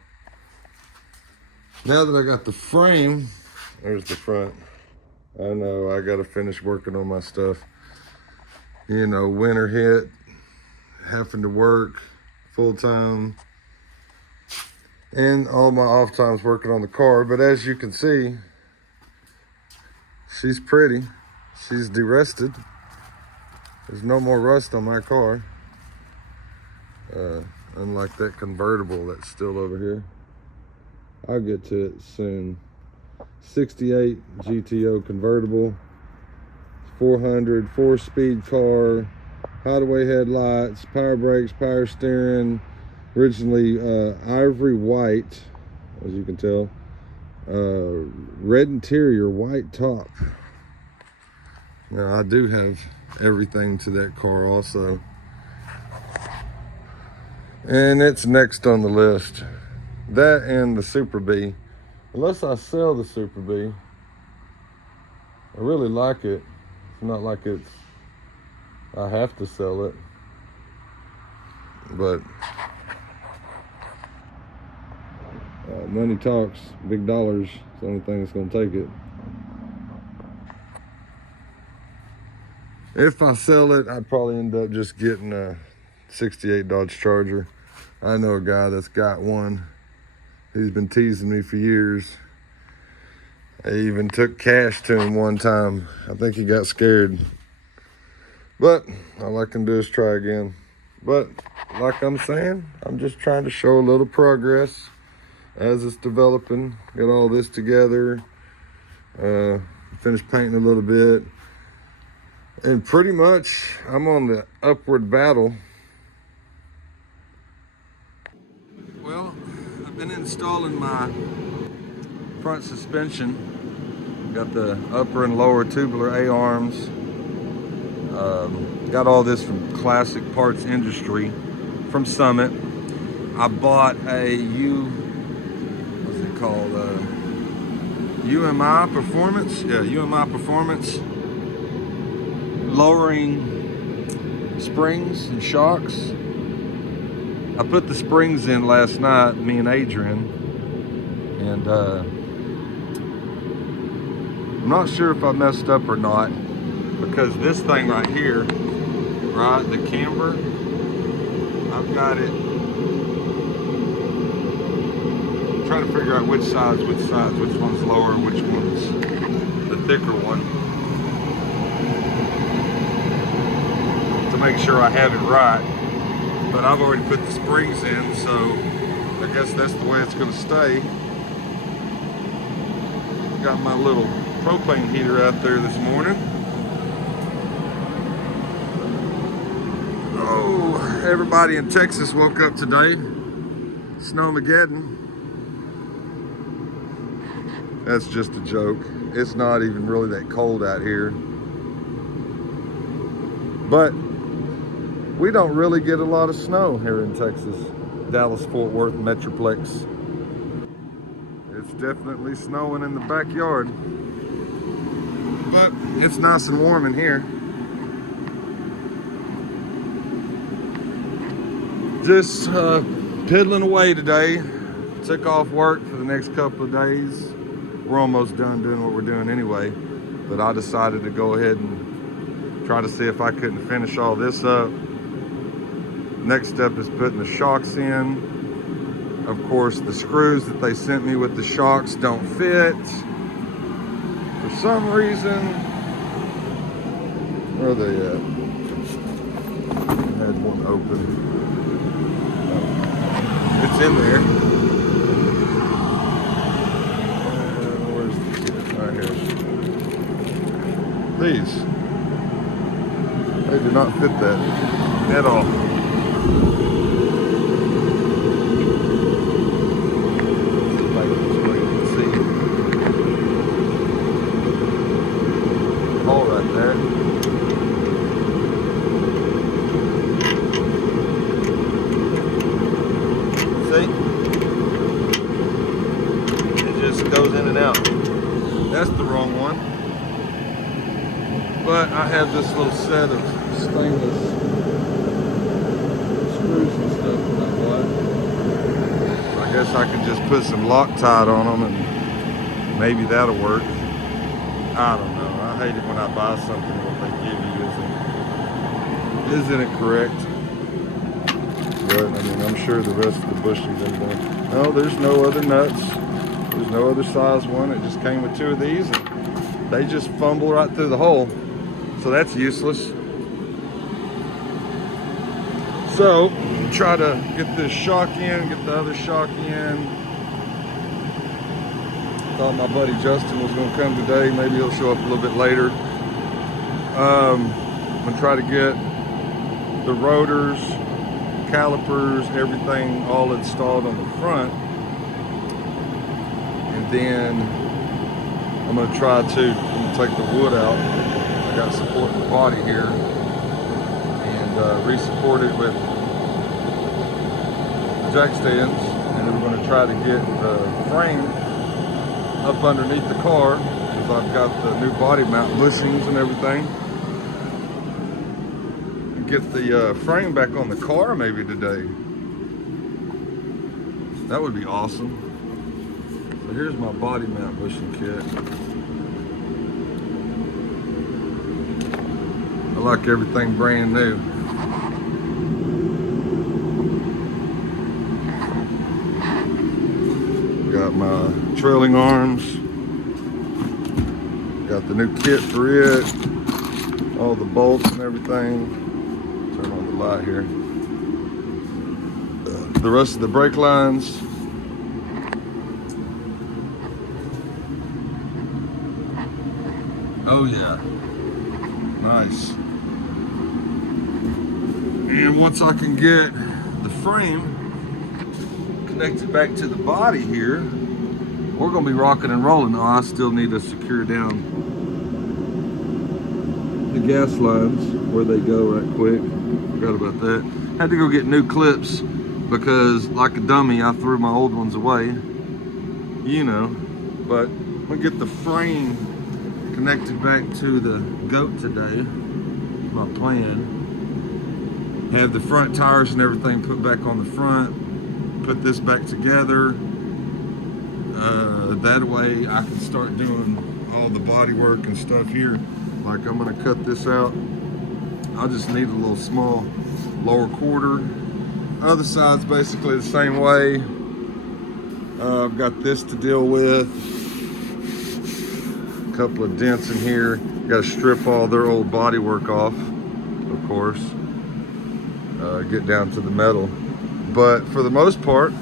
Now that I got the frame, there's the front. I know I gotta finish working on my stuff. You know, winter hit, having to work full time, and all my off times working on the car. But as you can see, she's pretty. She's de-rusted. There's no more rust on my car. Unlike that convertible that's still over here. I'll get to it soon. 68 GTO convertible. 400, 4-speed car. Hideaway headlights, power brakes, power steering. Originally ivory white, as you can tell. Red interior, white top. Now I do have everything to that car also. And it's next on the list. That and the Super B. Unless I sell the Super B. I really like it. It's not like I have to sell it. But money talks, big dollars. It's the only thing that's gonna take it. If I sell it, I'd probably end up just getting a 68 Dodge Charger. I know a guy that's got one. He's been teasing me for years. I even took cash to him one time. I think he got scared. But all I can do is try again. But like I'm saying, I'm just trying to show a little progress as it's developing. Get all this together. Finish painting a little bit. And pretty much, I'm on the upward battle. Well, I've been installing my front suspension. Got the upper and lower tubular A-arms. Got all this from Classic Parts Industry from Summit. I bought a what's it called? UMI Performance? Yeah, UMI Performance. Lowering springs and shocks. I put the springs in last night, me and Adrian, and I'm not sure if I messed up or not, because this thing right here, right, the camber, I've got it, I'm trying to figure out which one's lower and which one's the thicker one, to make sure I have it right. But I've already put the springs in, so I guess that's the way it's gonna stay. Got my little propane heater out there this morning. Oh, everybody in Texas woke up today. Snowmageddon. That's just a joke. It's not even really that cold out here. But we don't really get a lot of snow here in Texas, Dallas-Fort Worth Metroplex. It's definitely snowing in the backyard, but it's nice and warm in here. Just piddling away today. Took off work for the next couple of days. We're almost done doing what we're doing anyway, but I decided to go ahead and try to see if I couldn't finish all this up. Next step is putting the shocks in. Of course, the screws that they sent me with the shocks don't fit. For some reason, where are they at? I had one open. It's in there. Where's the right here? These. They do not fit that at all. Hole right there. See? It just goes in and out. That's the wrong one. But I have this little set of stainless screws and stuff in that boy. I guess I could just put some Loctite on them and maybe that'll work. I don't know. I hate it when I buy something what they give you isn't it correct. But I mean, I'm sure the rest of the bushings in there. No, there's no other nuts. There's no other size one. It just came with 2 of these and they just fumble right through the hole. So that's useless. So try to get this shock in, get the other shock in. Thought my buddy Justin was gonna come today. Maybe he'll show up a little bit later. I'm gonna try to get the rotors, calipers, everything all installed on the front. And then I'm gonna try to take the wood out. I got support in the body here and re-support it with jack stands. And then we're gonna try to get the frame up underneath the car because I've got the new body mount bushings and everything. Get the frame back on the car maybe today. That would be awesome. So here's my body mount bushing kit. I like everything brand new. Got my trailing arms. Got the new kit for it. All the bolts and everything. Turn on the light here. The rest of the brake lines. Oh yeah, nice. And once I can get the frame connected back to the body here, we're gonna be rocking and rolling. Oh, I still need to secure down the gas lines where they go right quick. Forgot about that. Had to go get new clips because like a dummy I threw my old ones away, you know. But I'm gonna get the frame connected back to the goat today. My plan. Have the front tires and everything put back on the front, put this back together. That way I can start doing all the body work and stuff here. Like I'm gonna cut this out. I just need a little small lower quarter. Other side's basically the same way. I've got this to deal with. A couple of dents in here. Got to strip all their old body work off, of course. Get down to the metal. But for the most part,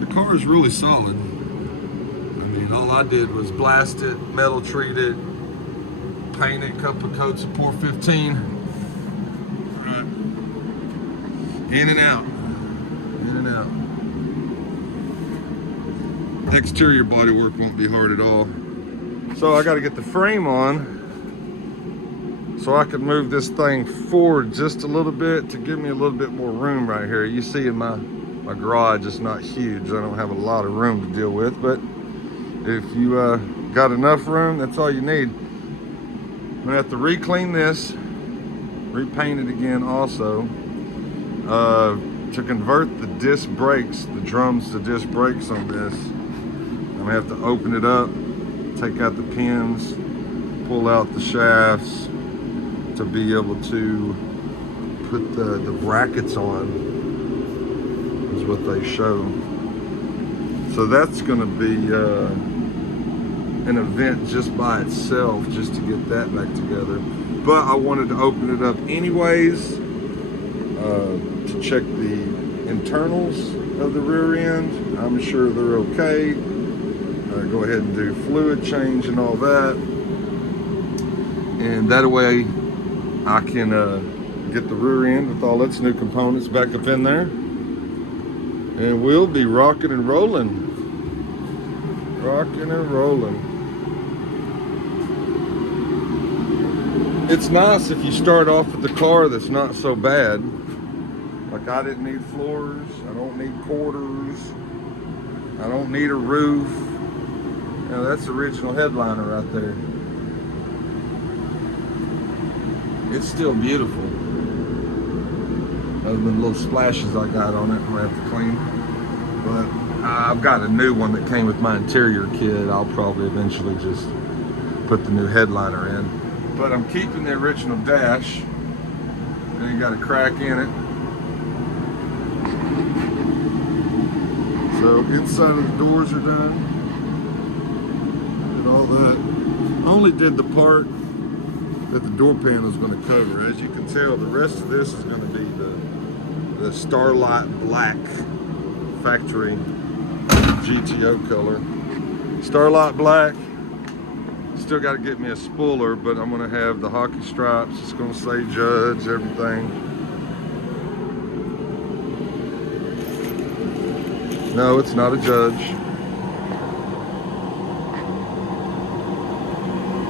the car is really solid. I mean, all I did was blast it, metal treat it, paint it, a couple of coats of Pour 15. Right. In and out. In and out. Exterior body work won't be hard at all. So I got to get the frame on so I can move this thing forward just a little bit to give me a little bit more room right here. You see in my garage is not huge. I don't have a lot of room to deal with, but if you got enough room, that's all you need. I'm gonna have to re-clean this, repaint it again also. To convert the disc brakes, the drums to disc brakes on this, I'm gonna have to open it up, take out the pins, pull out the shafts to be able to put the brackets on, is what they show. So that's gonna be an event just by itself, just to get that back together. But I wanted to open it up anyways, to check the internals of the rear end. I'm sure they're okay. Go ahead and do fluid change and all that. And that way I can get the rear end with all its new components back up in there. And we'll be rocking and rolling. Rocking and rolling. It's nice if you start off with the car that's not so bad. Like I didn't need floors, I don't need quarters, I don't need a roof. You know, that's the original headliner right there. It's still beautiful. other than little splashes I got on it. I'm gonna have to clean. But I've got a new one that came with my interior kit. I'll probably eventually just put the new headliner in. But I'm keeping the original dash. And you got a crack in it. So inside of the doors are done. And all that. I only did the part that the door panel is going to cover. As you can tell, the rest of this is going to be the Starlight Black factory GTO color. Starlight Black. Still got to get me a spoiler, but I'm going to have the hockey stripes. It's going to say Judge, everything. No, it's not a Judge.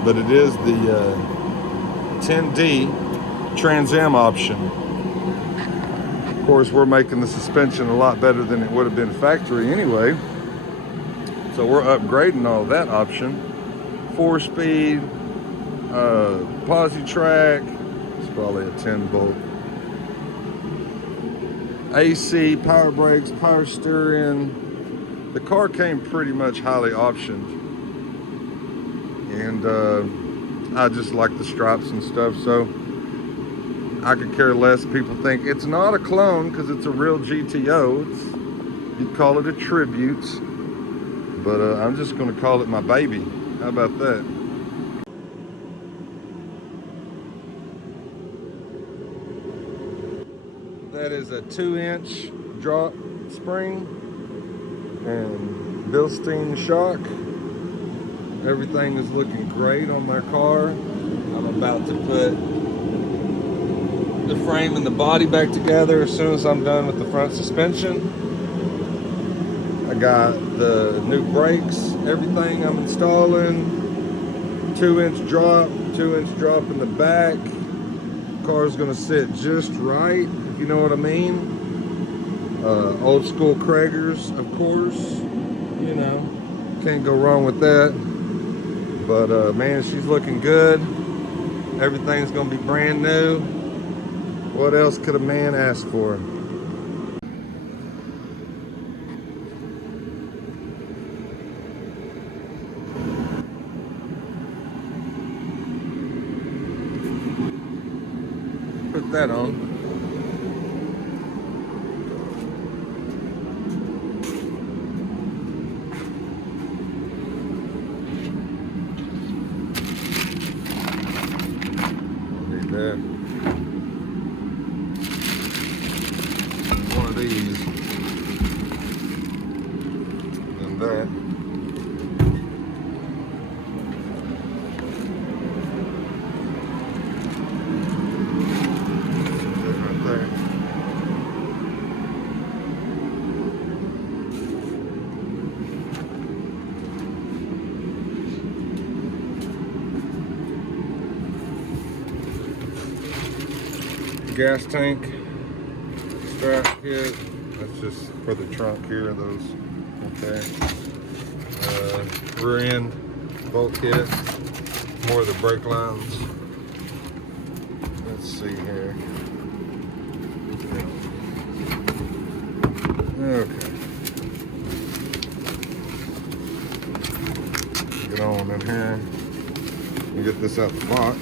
But it is the 10D Trans Am option. Of course, we're making the suspension a lot better than it would have been factory anyway. So we're upgrading all that option. 4-speed, posi track. It's probably a 10 bolt. AC, power brakes, power steering. The car came pretty much highly optioned. And I just like the stripes and stuff, so I could care less. People think it's not a clone because it's a real GTO. You'd call it a tribute, but I'm just going to call it my baby. How about that? That is a 2-inch drop spring and Bilstein shock. Everything is looking great on their car. I'm about to put the frame and the body back together as soon as I'm done with the front suspension. I got the new brakes, everything I'm installing. 2-inch drop, 2-inch drop in the back. Car's gonna sit just right, if you know what I mean. Old school Kragers, of course. You know, can't go wrong with that. But man, she's looking good. Everything's gonna be brand new. What else could a man ask for? Put that on. Need that. One of these. And that. Gas tank strap kit. That's just for the trunk here. Those, okay. Rear end bolt kit. More of the brake lines. Let's see here. Okay. Get on in here and get this out the box.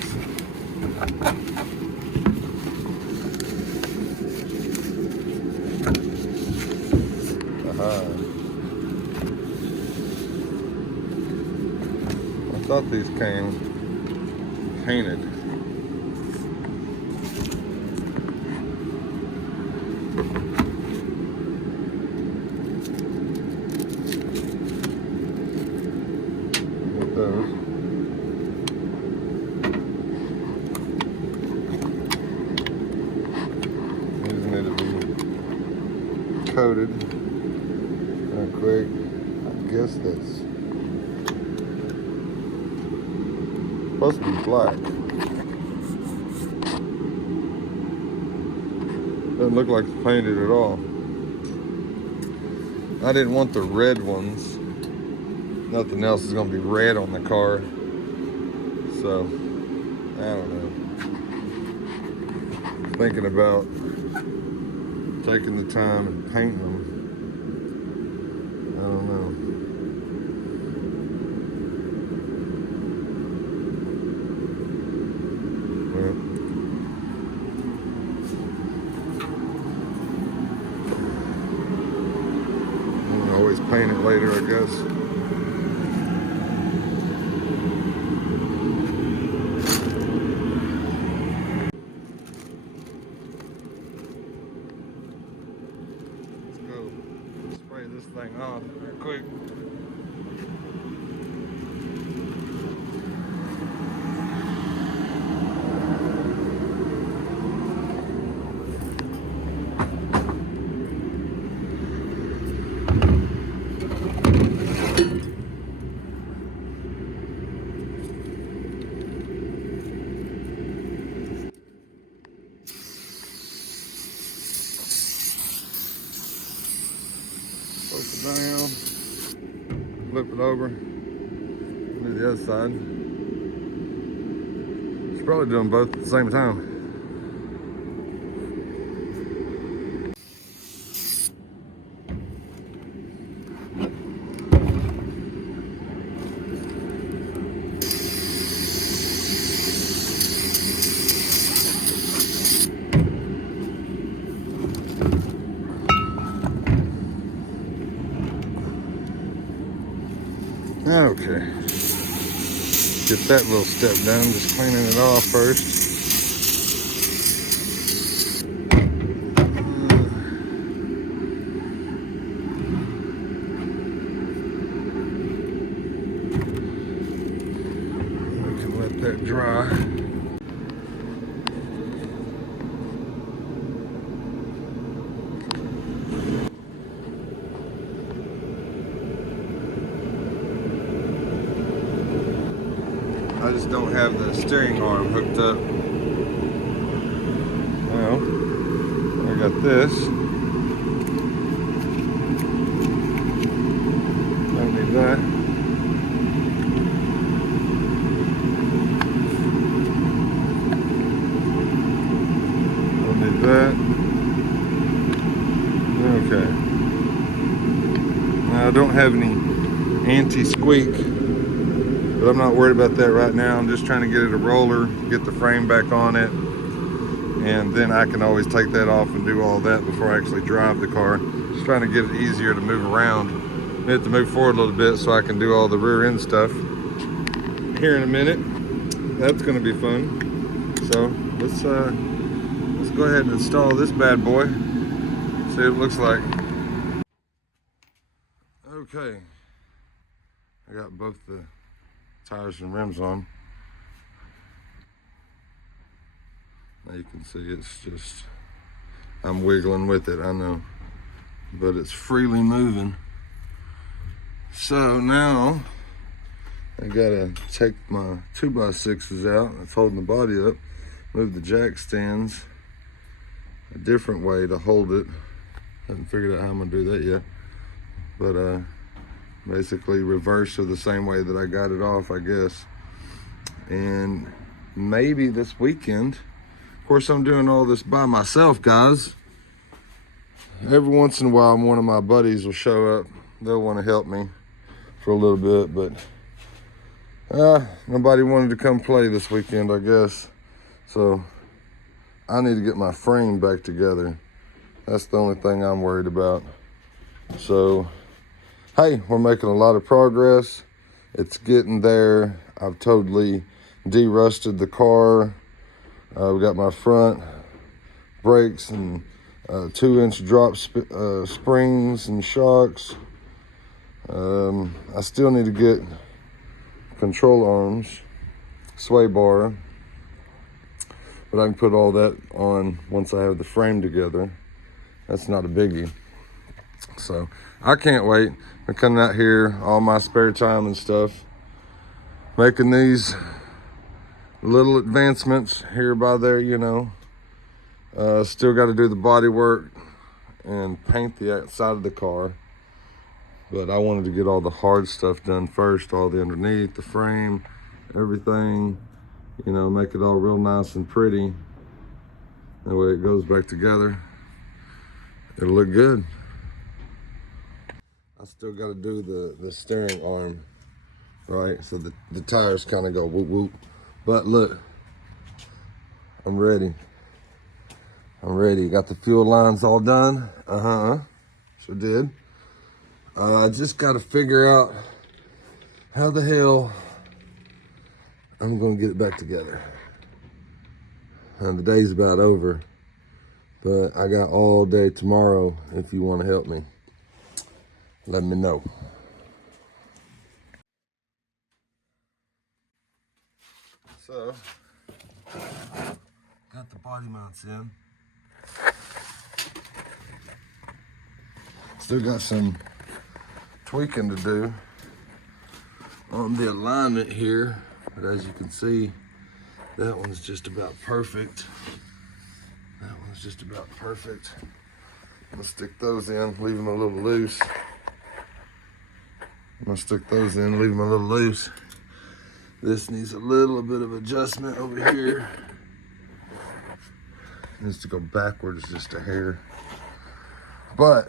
I thought these came painted. Get those. These need to be coated real quick. I guess that's supposed to be black. Doesn't look like it's painted at all. I didn't want the red ones. Nothing else is gonna be red on the car. So, I don't know. Thinking about taking the time and painting them. I don't know. Well, I can always paint it later, I guess. Spray this thing off real quick. Flip it down, flip it over, do the other side. Should probably do them both at the same time. Okay, get that little step done, just cleaning it off first. We can let that dry. I just don't have the steering arm hooked up. Well, I got this. Don't need that. Don't need that. Okay. Now I don't have any anti-squeak, but I'm not worried about that right now. I'm just trying to get it a roller, get the frame back on it, and then I can always take that off and do all that before I actually drive the car. Just trying to get it easier to move around. I have to move forward a little bit so I can do all the rear end stuff here in a minute. That's going to be fun. So let's go ahead and install this bad boy. See what it looks like. Okay, I got both the tires and rims on. Now you can see it's just, I'm wiggling with it, I know, but it's freely moving. So now I gotta take my 2x6s out. It's holding the body up, move the jack stands a different way to hold it. Haven't figured out how I'm gonna do that yet, but basically reverse or the same way that I got it off, I guess. And maybe this weekend, of course I'm doing all this by myself, guys. Every once in a while one of my buddies will show up. They'll want to help me for a little bit, but nobody wanted to come play this weekend, I guess. So I need to get my frame back together. That's the only thing I'm worried about. So hey, we're making a lot of progress. It's getting there. I've totally de-rusted the car. We got my front brakes and 2-inch drop springs and shocks. I still need to get control arms, sway bar, but I can put all that on once I have the frame together. That's not a biggie. So I can't wait. I'm coming out here all my spare time and stuff, making these little advancements here by there, you know. Still got to do the body work and paint the outside of the car, but I wanted to get all the hard stuff done first, all the underneath, the frame, everything, you know, make it all real nice and pretty. That way it goes back together. it'll look good. I still got to do the steering arm, right? So the tires kind of go whoop whoop. But look, I'm ready. I'm ready. Got the fuel lines all done. Sure did. I just got to figure out how the hell I'm going to get it back together. The day's about over, but I got all day tomorrow. If you want to help me, let me know. So, got the body mounts in. Still got some tweaking to do on the alignment here, but as you can see, that one's just about perfect. That one's just about perfect. I'm gonna stick those in, leave them a little loose. I'm gonna stick those in, leave them a little loose. This needs a little bit of adjustment over here. Needs to go backwards just a hair. But,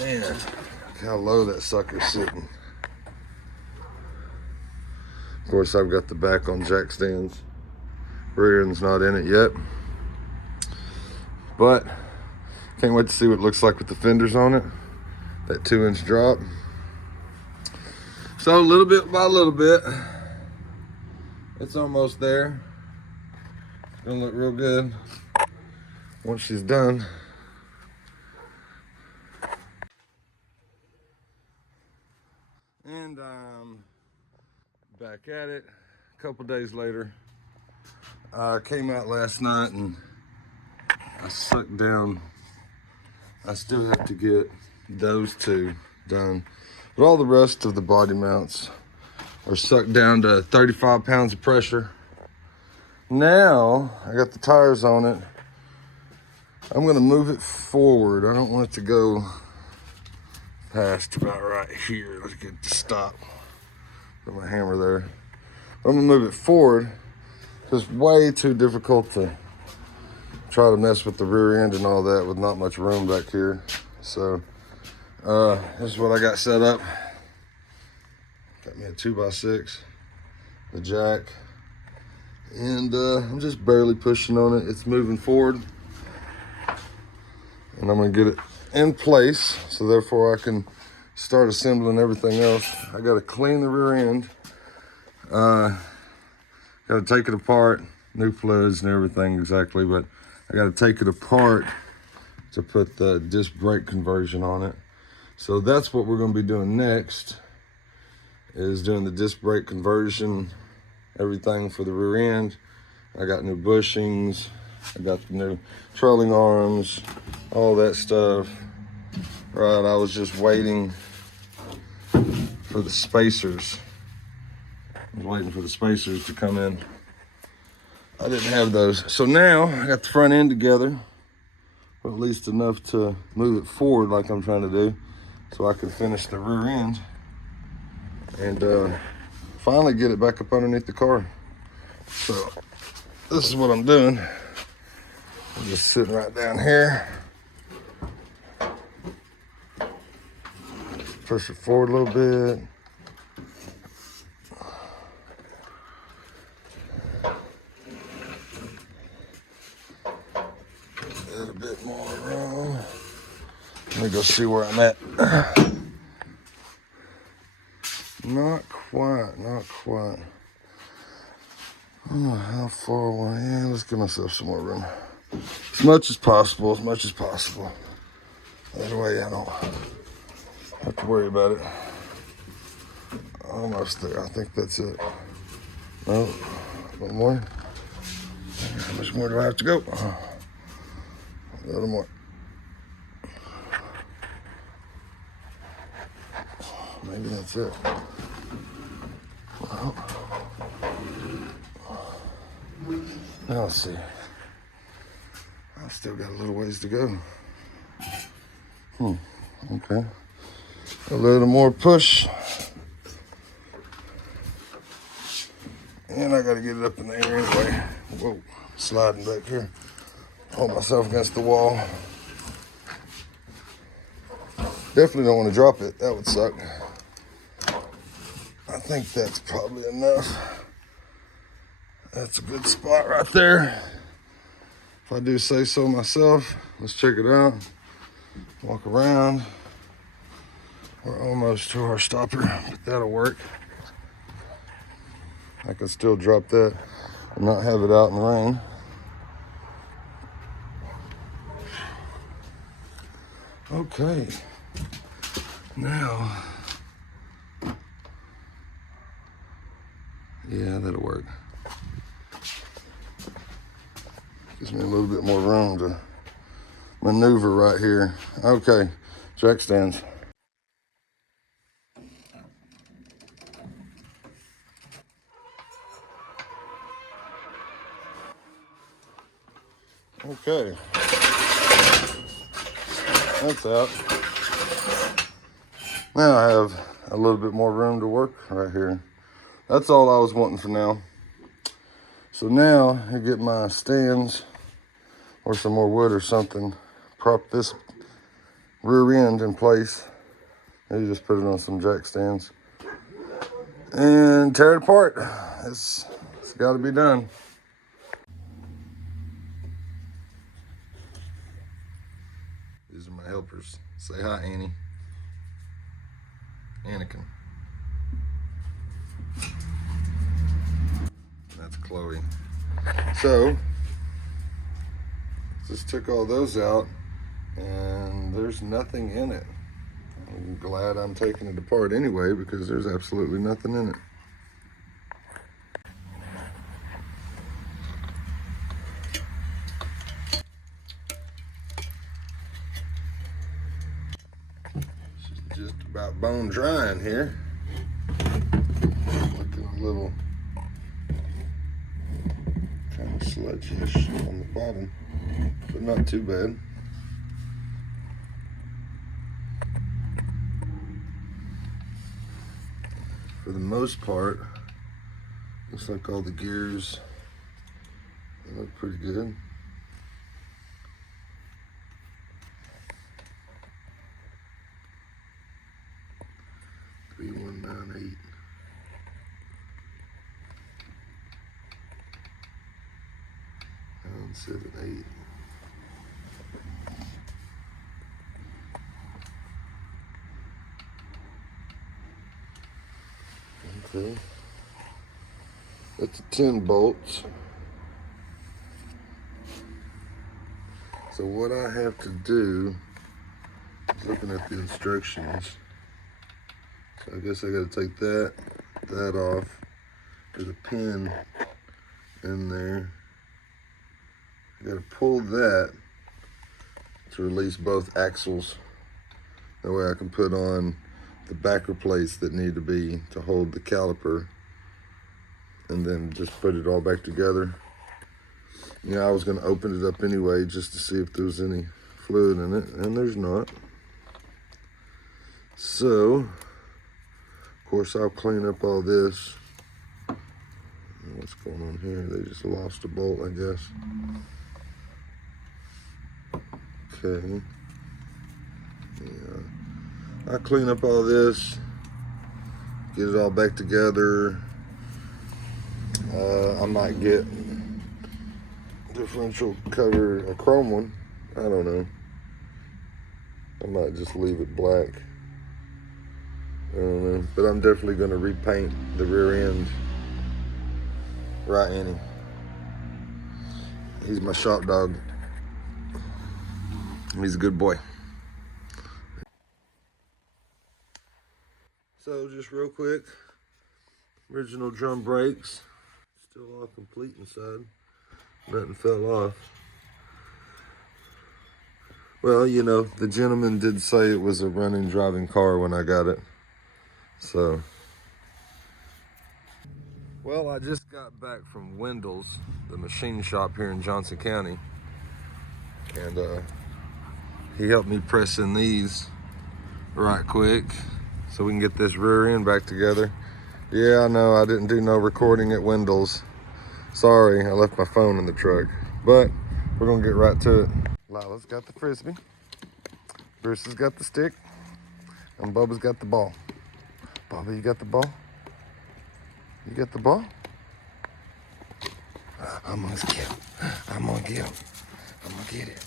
man, look how low that sucker's sitting. Of course, I've got the back on jack stands. Rear end's not in it yet. But, can't wait to see what it looks like with the fenders on it. That 2-inch drop. So, little bit by little bit, it's almost there. It's gonna look real good once she's done. And I'm back at it a couple days later. I came out last night and I sucked down. I still have to get those two done, but all the rest of the body mounts are sucked down to 35 pounds of pressure. Now I got the tires on it. I'm gonna move it forward. I don't want it to go past about right here. Let's get to stop. Put my hammer there. I'm gonna move it forward. It's way too difficult to try to mess with the rear end and all that with not much room back here. So this is what I got set up. Got me a 2x6, the jack, and I'm just barely pushing on it. It's moving forward, and I'm gonna get it in place, so therefore I can start assembling everything else. I gotta clean the rear end. Gotta take it apart, new fluids and everything exactly, but I gotta take it apart to put the disc brake conversion on it. So that's what we're gonna be doing next, is doing the disc brake conversion, everything for the rear end. I got new bushings, I got the new trolling arms, all that stuff. Right, I was just waiting for the spacers. I was waiting for the spacers to come in. I didn't have those. So now I got the front end together, or at least enough to move it forward like I'm trying to do, so I can finish the rear end and finally get it back up underneath the car. So this is what I'm doing. I'm just sitting right down here. Push it forward a little bit. A little bit more room. Let me go see where I'm at. Not quite, not quite. I don't know how far away. Yeah, let's give myself some more room. As much as possible, as much as possible. That way I don't have to worry about it. Almost there. I think that's it. No, a little more. How much more do I have to go? A little more. Maybe that's it. Well, now let's see. I still got a little ways to go. Okay. A little more push. And I gotta get it up in the air anyway. Whoa, sliding back here. Hold myself against the wall. Definitely don't want to drop it. That would suck. I think that's probably enough. That's a good spot right there. If I do say so myself. Let's check it out. Walk around. We're almost to our stopper, but that'll work. I can still drop that and not have it out in the rain. Okay. Now, yeah, that'll work. Gives me a little bit more room to maneuver right here. Okay, jack stands. Okay, that's out. Now I have a little bit more room to work right here. That's all I was wanting for now. So now I get my stands or some more wood or something, prop this rear end in place. And you just put it on some jack stands and tear it apart. It's got to be done. These are my helpers. Say hi, Annie. Anakin. That's Chloe. So, just took all those out and there's nothing in it. I'm glad I'm taking it apart anyway because there's absolutely nothing in it. This is just about bone dry in here. Looking a little kind of sludge-ish on the bottom, but not too bad. For the most part, looks like all the gears look pretty good. $3198. $978. Okay, that's 10 bolts. So what I have to do is looking at the instructions. So I guess I got to take that off. There's a pin in there. I got to pull that to release both axles. That way I can put on the backer plates that need to be to hold the caliper and then just put it all back together. You know, I was going to open it up anyway just to see if there was any fluid in it, and there's not. So, of course, I'll clean up all this. What's going on here? They just lost a bolt, I guess. Okay. Yeah. I'll clean up all this, get it all back together. I might get differential cover, a chrome one. I don't know. I might just leave it black. I don't know. But I'm definitely going to repaint the rear end. Right, Annie? He's my shop dog. He's a good boy. So just real quick, original drum brakes, still all complete inside. Nothing fell off. Well, you know, the gentleman did say it was a running, driving car when I got it. So, well, I just got back from Wendell's, the machine shop here in Johnson County. And he helped me press in these right quick so we can get this rear end back together. Yeah, I know, I didn't do no recording at Wendell's. Sorry, I left my phone in the truck. But we're gonna get right to it. Lila's got the Frisbee. Bruce has got the stick. And Bubba's got the ball. Bubba, you got the ball? You got the ball? I'm gonna get him. I'm gonna get him. I'm gonna get it.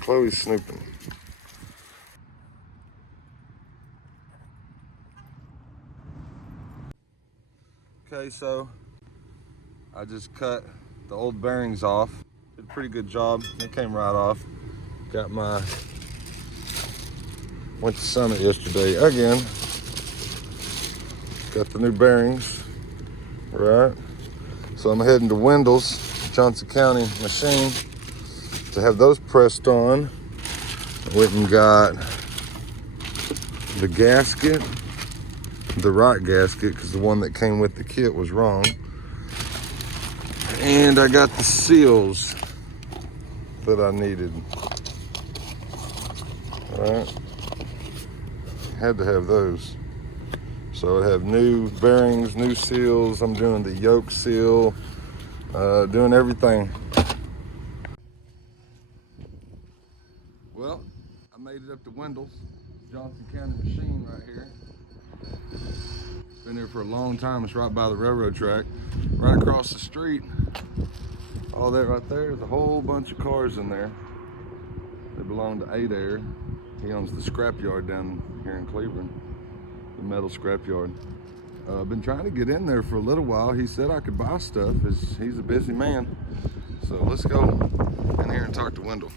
Chloe's snooping. Okay, so I just cut the old bearings off. Did a pretty good job. They came right off. Went to Summit yesterday again. Got the new bearings, right? So I'm heading to Wendell's, Johnson County machine, to have those pressed on. I went and got the gasket, the right gasket, because the one that came with the kit was wrong. And I got the seals that I needed. All right, had to have those. So I have new bearings, new seals. I'm doing the yoke seal, doing everything. Well, I made it up to Wendell's, Johnson County machine right here. Been here for a long time. It's right by the railroad track. Right across the street, all that right there, there's a whole bunch of cars in there. They belong to Adair. He owns the scrapyard down here in Cleveland, the metal scrapyard. I've been trying to get in there for a little while. He said I could buy stuff. He's a busy man. So let's go in here and talk to Wendell.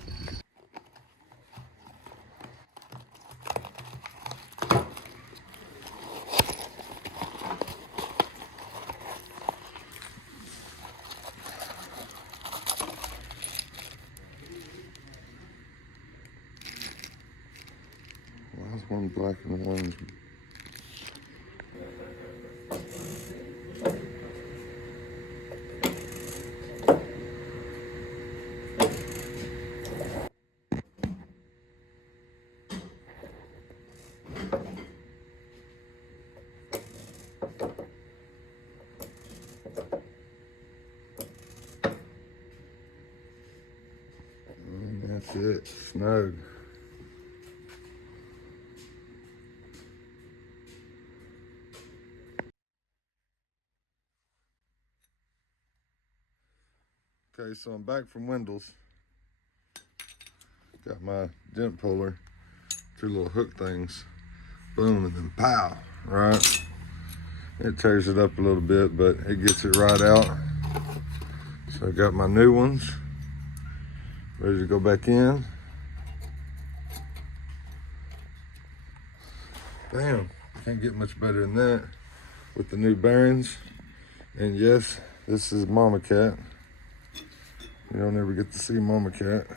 Why is one black and one's... And that's it, snug. Okay, so I'm back from Wendell's. Got my dent puller, two little hook things. Boom, and then pow, right? It tears it up a little bit, but it gets it right out. So I got my new ones, ready to go back in. Bam, can't get much better than that with the new bearings. And yes, this is Mama Cat. You don't ever get to see Mama Cat.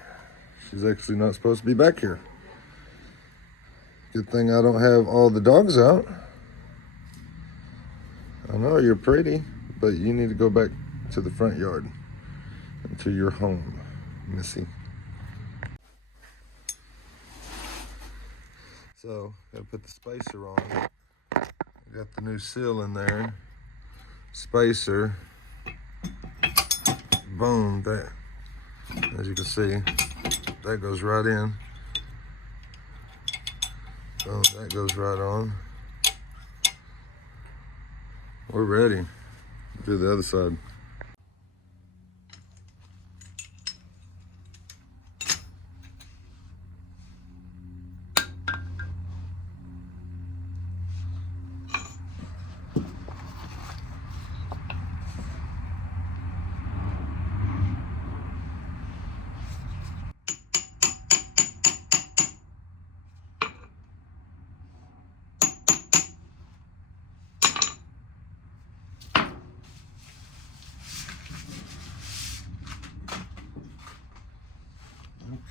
She's actually not supposed to be back here. Good thing I don't have all the dogs out. I know you're pretty, but you need to go back to the front yard and to your home, Missy. So, gotta put the spacer on. Got the new seal in there. Spacer. Boom, that. As you can see, that goes right in. Boom, that goes right on. We're ready. Do the other side.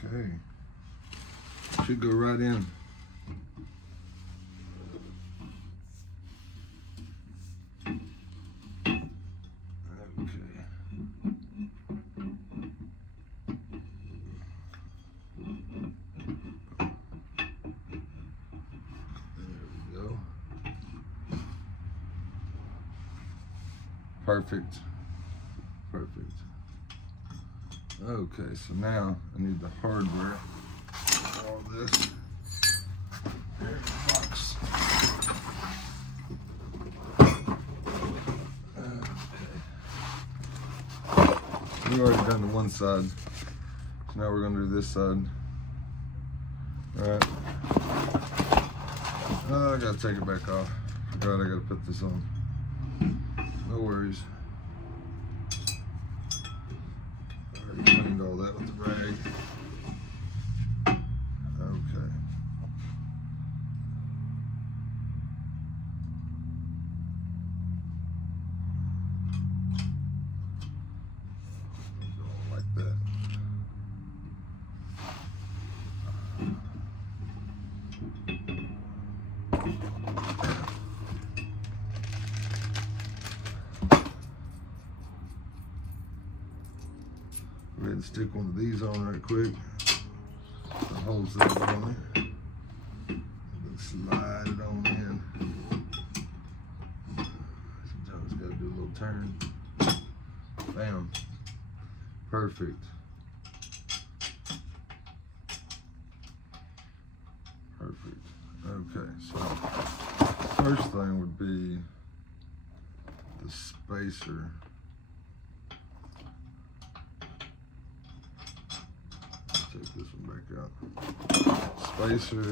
Okay. Should go right in. Perfect. Perfect. Okay, so now I need the hardware. All this. There's the box. Okay. We've already done the one side, so now we're gonna do this side. All right. Oh, I gotta take it back off. Forgot I gotta put this on. No worries. Already cleaned all that with the rag. Okay. Go like that. Go ahead and stick one of these on right quick. The holes that on it. And then slide it on in. Sometimes gotta do a little turn. Bam. Perfect. Perfect. Okay, so first thing would be the spacer. Take this one back out. Spacer,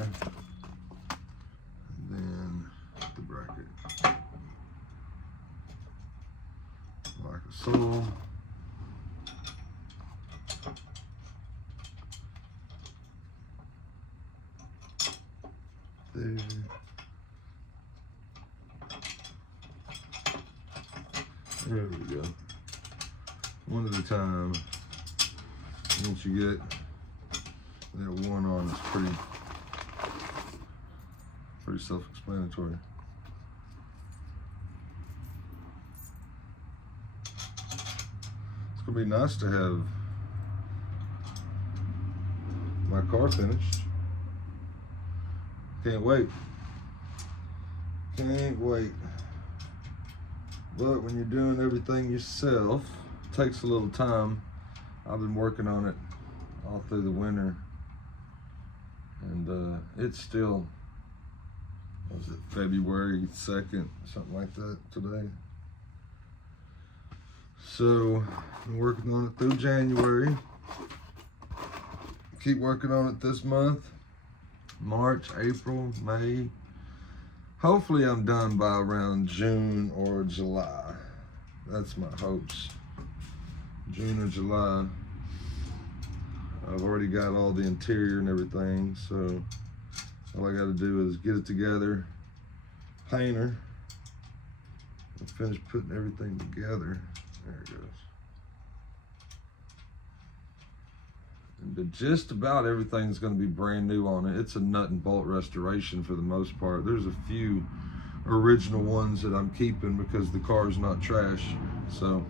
and then the bracket. Like so. There. There we go. One at a time. Once you get that one on, it's pretty self-explanatory. It's gonna be nice to have my car finished. Can't wait. Can't wait. But when you're doing everything yourself, it takes a little time. I've been working on it all through the winter. And it's still, what was it, February 2nd, something like that today. So, I'm working on it through January. Keep working on it this month. March, April, May. Hopefully I'm done by around June or July. That's my hopes. June or July. I've already got all the interior and everything, so all I gotta do is get it together, paint her, and finish putting everything together. There it goes. But just about everything's gonna be brand new on it. It's a nut and bolt restoration for the most part. There's a few original ones that I'm keeping because the car's not trash, so.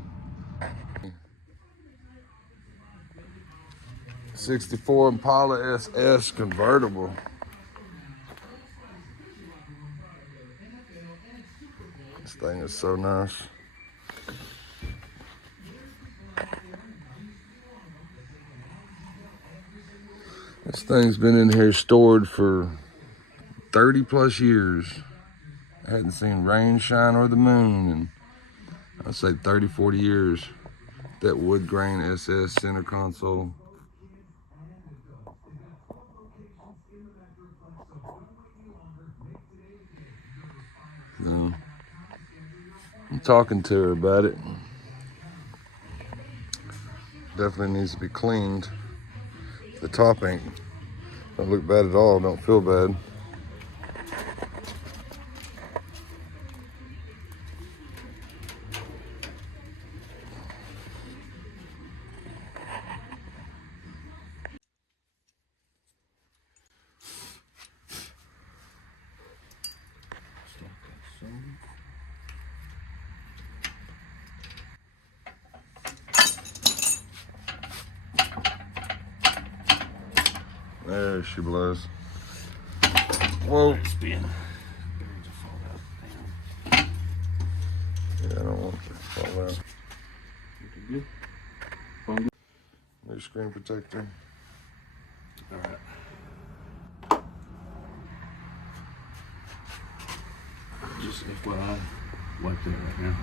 64 Impala SS convertible. This thing is so nice. This thing's been in here stored for 30 plus years. I hadn't seen rain, shine, or the moon in, I'd say 30, 40 years. That wood grain SS center console. I'm talking to her about it. Definitely needs to be cleaned. The top ain't, don't look bad at all, don't feel bad. There she blows. Whoa. Yeah, I don't want to fall out. Make screen protector. All right. Just FYI, like that right now.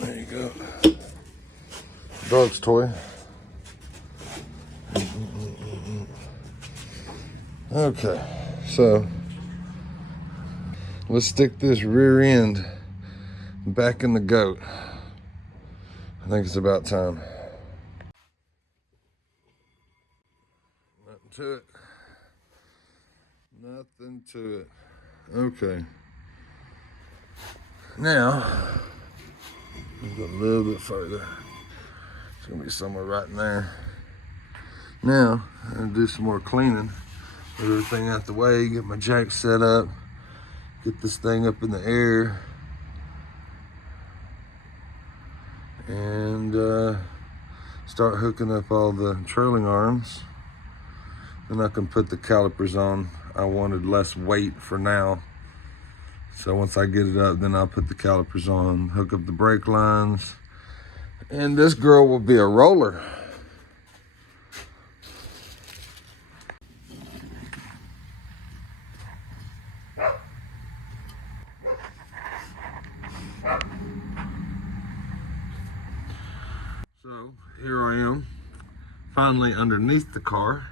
There you go. Dog's toy. Okay, so let's stick this rear end back in the goat. I think it's about time. Nothing to it. Nothing to it. Okay. Now, let's go a little bit further. It's gonna be somewhere right in there. Now, I'm gonna do some more cleaning. Get everything out the way, get my jack set up, get this thing up in the air, and start hooking up all the trailing arms. Then I can put the calipers on. I wanted less weight for now. So once I get it up, then I'll put the calipers on, hook up the brake lines, and this girl will be a roller. So here I am, finally underneath the car,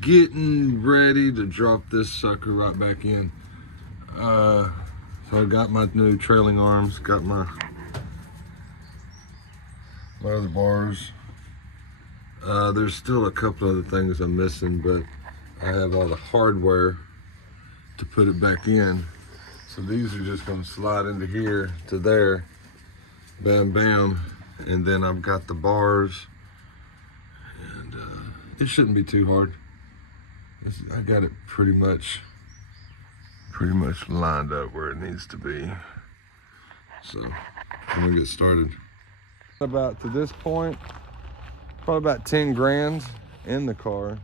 getting ready to drop this sucker right back in. So I got my new trailing arms, got my other bars. There's still a couple other things I'm missing, but I have all the hardware to put it back in. So these are just gonna slide into here to there, bam, bam. And then I've got the bars, and it shouldn't be too hard. I got it pretty much lined up where it needs to be. So I'm gonna get started. About to this point, probably about 10 grand in the car,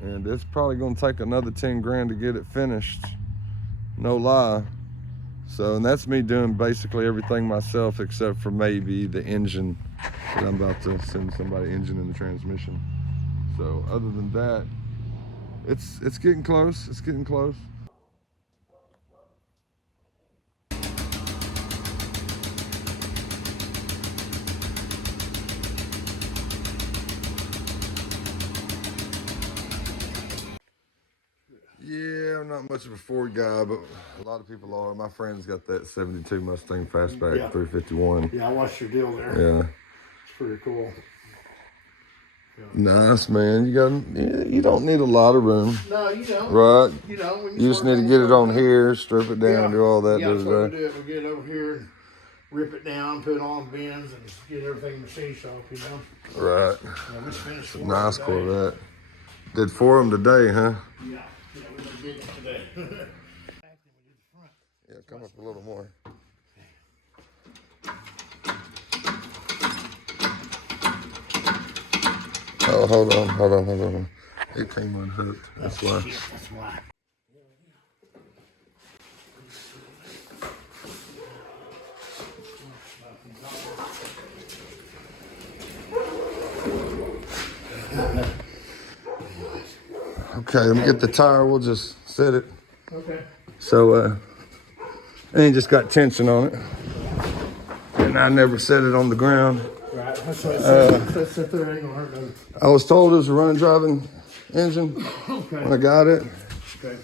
and it's probably gonna take another 10 grand to get it finished, no lie. So, and that's me doing basically everything myself except for maybe the engine, that I'm about to send somebody engine and the transmission. So other than that, it's getting close, it's getting close. Yeah, I'm not much of a Ford guy, but a lot of people are. My friend's got that 72 Mustang Fastback, Yeah. 351. Yeah, I watched your deal there. Yeah. It's pretty cool. Nice, man. You don't need a lot of room, No, you don't. right? You know, when You just need to get it on here, strip it down, Yeah. do all that. Yeah, that's what we da. do. We get it over here and rip it down, put it on bins, and get everything machine shop, you know. Right. Yeah, we just finished four Nice today. Corvette. Did 4 of them today, huh? Yeah, we're gonna get it today. Yeah, come up a little more. Oh, hold on. It came unhooked. That's why. That's why. Okay, let me get the tire. We'll just set it. Okay. So, it ain't just got tension on it. And I never set it on the ground. Right. That's what I said. That's sit there. Ain't gonna hurt nothing. I was told it was a running driving engine when I got it. Okay.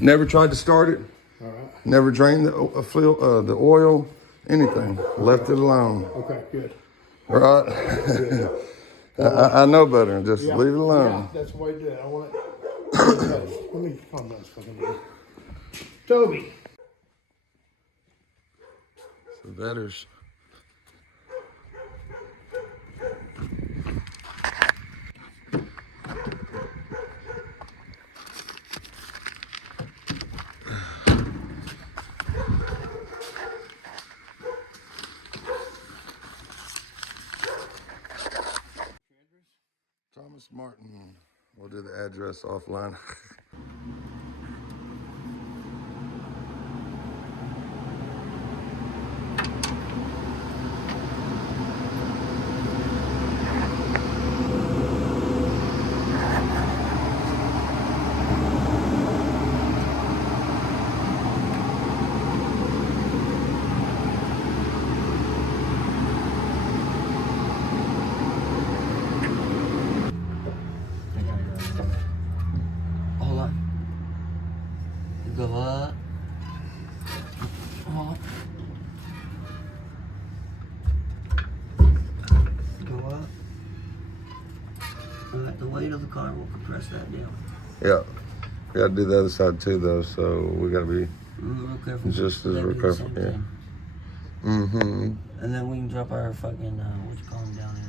Never tried to start it. All right. Never drained the oil, anything. Left it alone. Okay. Good. Right? I know better. Just Yeah. leave it alone. Yeah, that's the way to do it. I want it. Let me calm down a second. Toby. So that is. Martin. We'll do the address offline. Hold on. Go up. Hold on. Go up. Alright, the weight of the car will compress that down. Yeah. We gotta do the other side too though, so we gotta be Real careful. just as They do the careful. same Yeah. thing. Mm-hmm. And then we can drop our fucking, what you call them down in.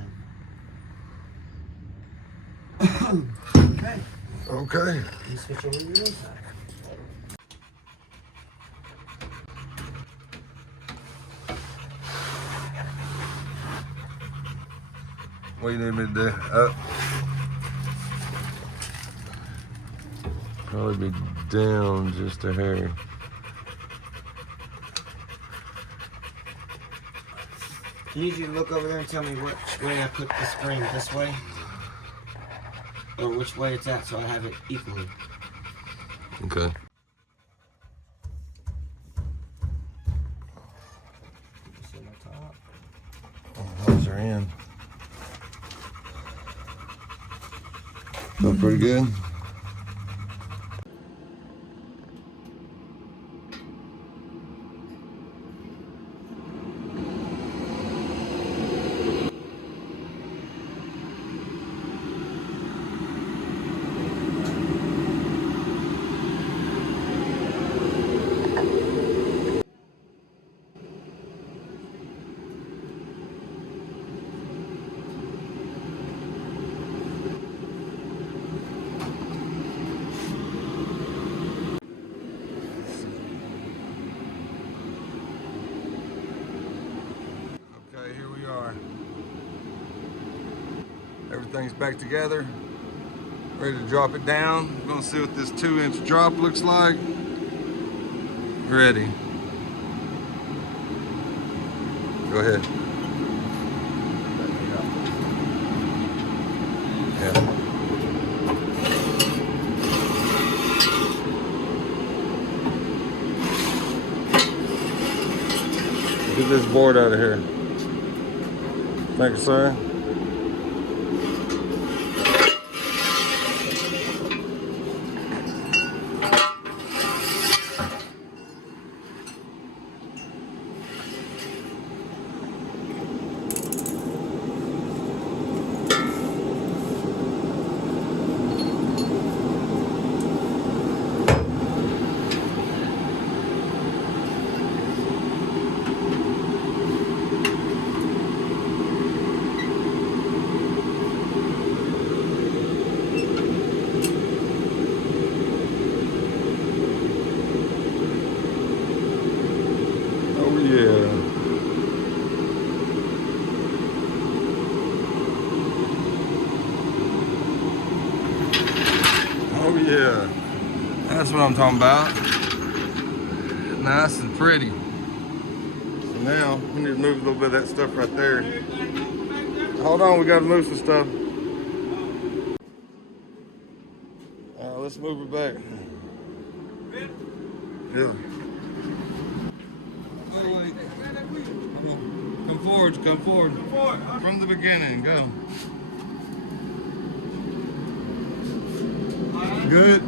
Okay. Okay. You switch over to the other side. What do you need me to do? Up. Probably be down just a hair. I need you to look over there and tell me which way I put the spring, this way? Or which way it's at so I have it equally. Okay. See my top? How's your hand? Feel pretty good? Okay, here we are. Everything's back together. Ready to drop it down. We're gonna see what this 2-inch drop looks like. Ready. Go ahead. Yeah. Get this board out of here. Thank you, sir. Oh yeah. Oh yeah. That's what I'm talking about. Nice and pretty. So now we need to move a little bit of that stuff right there. Hold on, we gotta move some stuff. Let's move it back. Yeah. Oh, wait. Come forward, come forward. From the beginning, go. Good.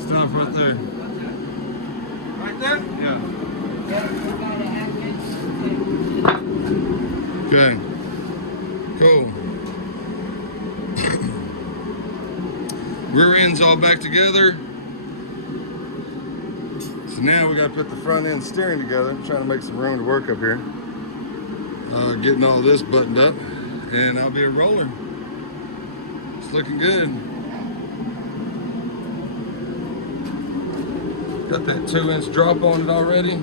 Stop right there. Right there? Yeah. Okay. Cool. Rear end's all back together. So now we gotta put the front end steering together. I'm trying to make some room to work up here. Getting all this buttoned up, and I'll be a roller. It's looking good. Got that 2-inch drop on it already.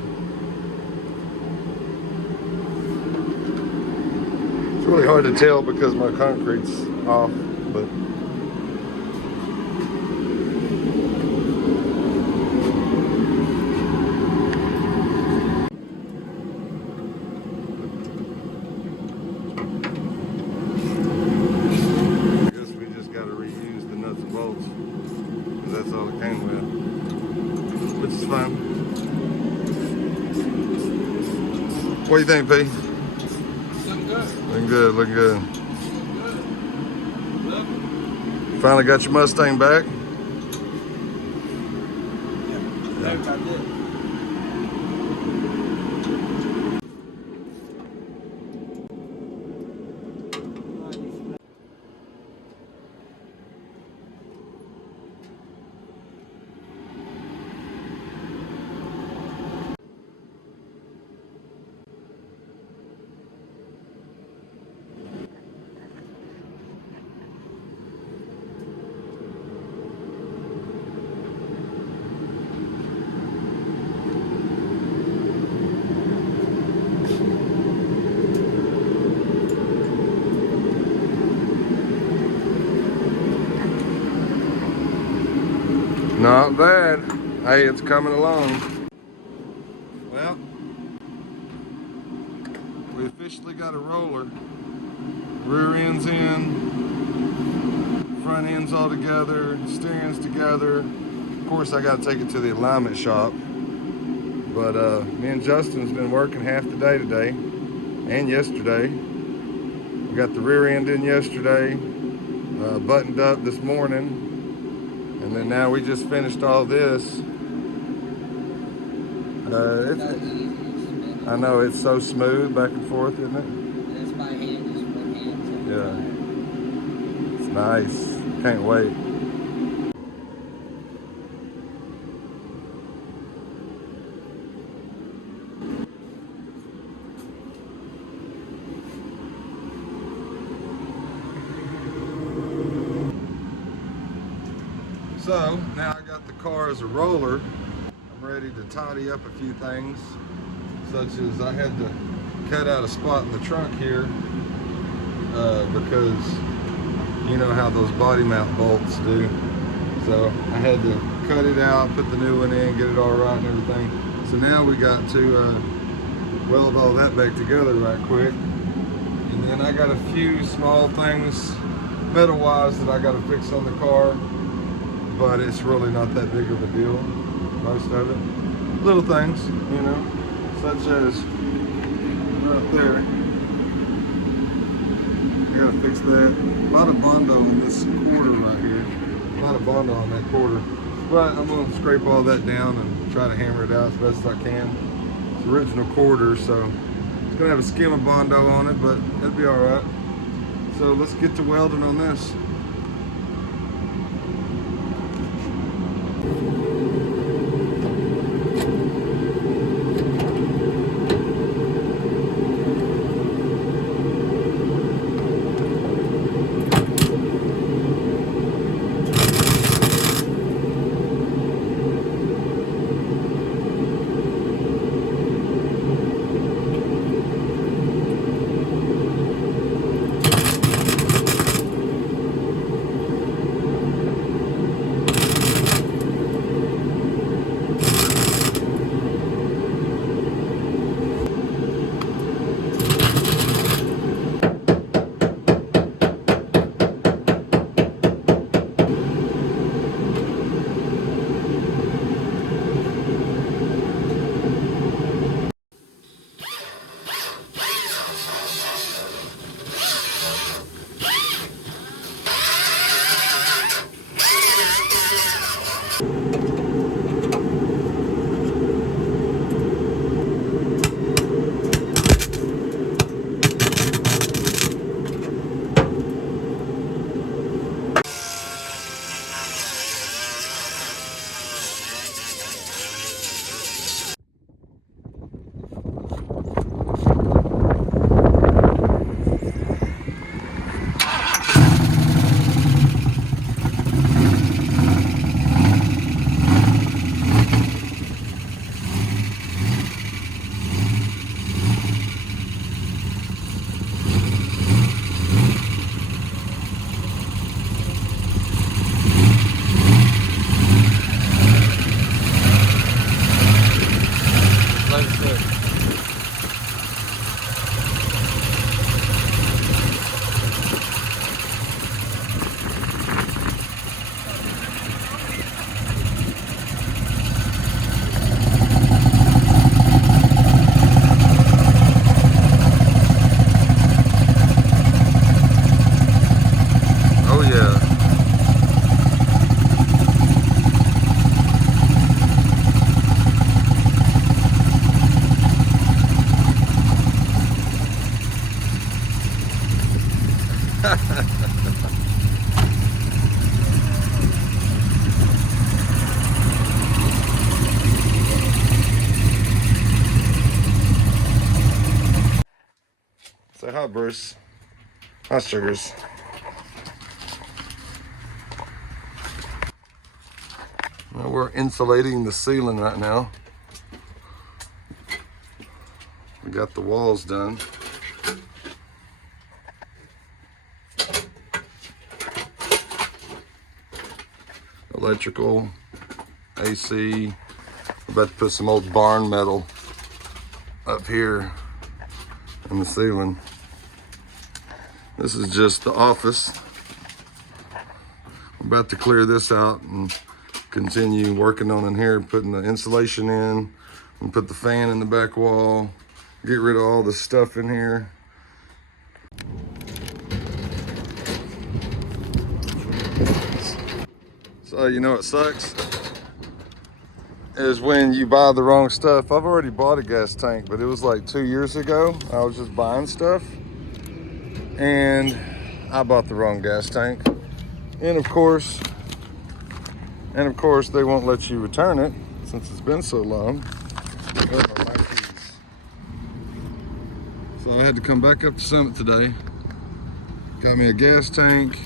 It's really hard to tell because my concrete's off, but What do you think, P? Looking good. Looking good, looking good. Love it. Finally got your Mustang back. Thanks, I did. Not bad. Hey, it's coming along. Well, we officially got a roller. Rear end's in, front end's all together, steering's together. Of course, I got to take it to the alignment shop. But me and Justin's been working half the day today and yesterday. We got the rear end in yesterday, buttoned up this morning. And then now we just finished all this. I know it's so smooth back and forth, isn't it? It's by hand, just one hand. Yeah. It's nice. Can't wait. So now I got the car as a roller. I'm ready to tidy up a few things, such as I had to cut out a spot in the trunk here because you know how those body mount bolts do. So I had to cut it out, put the new one in, get it all right and everything. So now we got to weld all that back together right quick. And then I got a few small things metal-wise that I got to fix on the car. But it's really not that big of a deal, most of it. Little things, you know, such as right there. I gotta fix that. A lot of Bondo in this quarter right here. A lot of Bondo on that quarter. But I'm gonna scrape all that down and try to hammer it out as best as I can. It's original quarter, so it's gonna have a skim of Bondo on it, but that'll be all right. So let's get to welding on this. Say hi, Bruce. Hi, Sugars. Well, we're insulating the ceiling right now. We got the walls done. Electrical, AC. We're about to put some old barn metal up here in the ceiling. This is just the office. I'm about to clear this out and continue working on in here, putting the insulation in, and put the fan in the back wall, get rid of all the stuff in here. So you know what sucks? Is when you buy the wrong stuff. I've already bought a gas tank, but it was like 2 years ago. I was just buying stuff and I bought the wrong gas tank. And of course, they won't let you return it since it's been so long. So I had to come back up to Summit today. Got me a gas tank,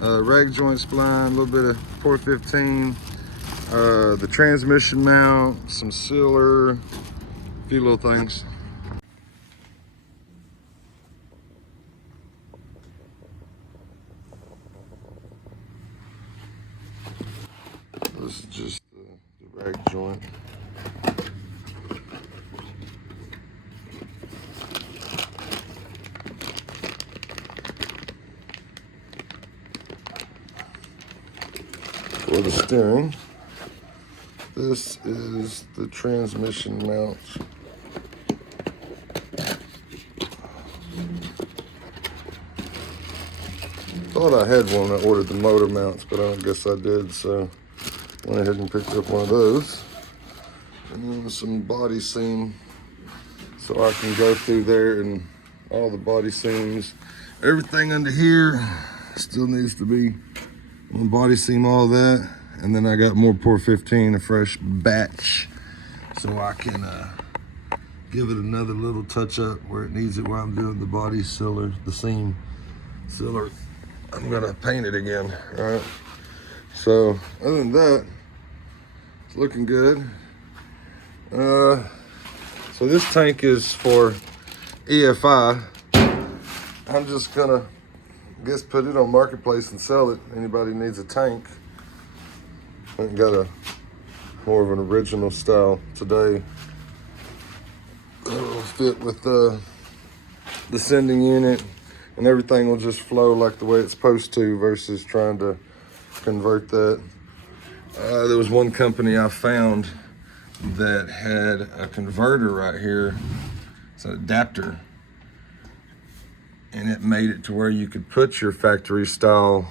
rag joint spline, a little bit of 415, the transmission mount, some sealer, a few little things. This is just the rag joint. For the steering, this is the transmission mount. Thought I had one. I ordered the motor mounts, but I don't guess I did, so went ahead and picked up one of those. And then some body seam, so I can go through there and all the body seams. Everything under here still needs to be on body seam, all that. And then I got more Pour 15, a fresh batch, so I can give it another little touch up where it needs it while I'm doing the body sealer, the seam sealer. I'm gonna paint it again, all right? So other than that, it's looking good. So this tank is for EFI. I'm just gonna, guess, put it on Marketplace and sell it. Anybody needs a tank. I got a more of an original style today. It'll fit with the sending unit, and everything will just flow like the way it's supposed to versus trying to convert that. There was one company I found that had a converter right here. It's an adapter, and it made it to where you could put your factory style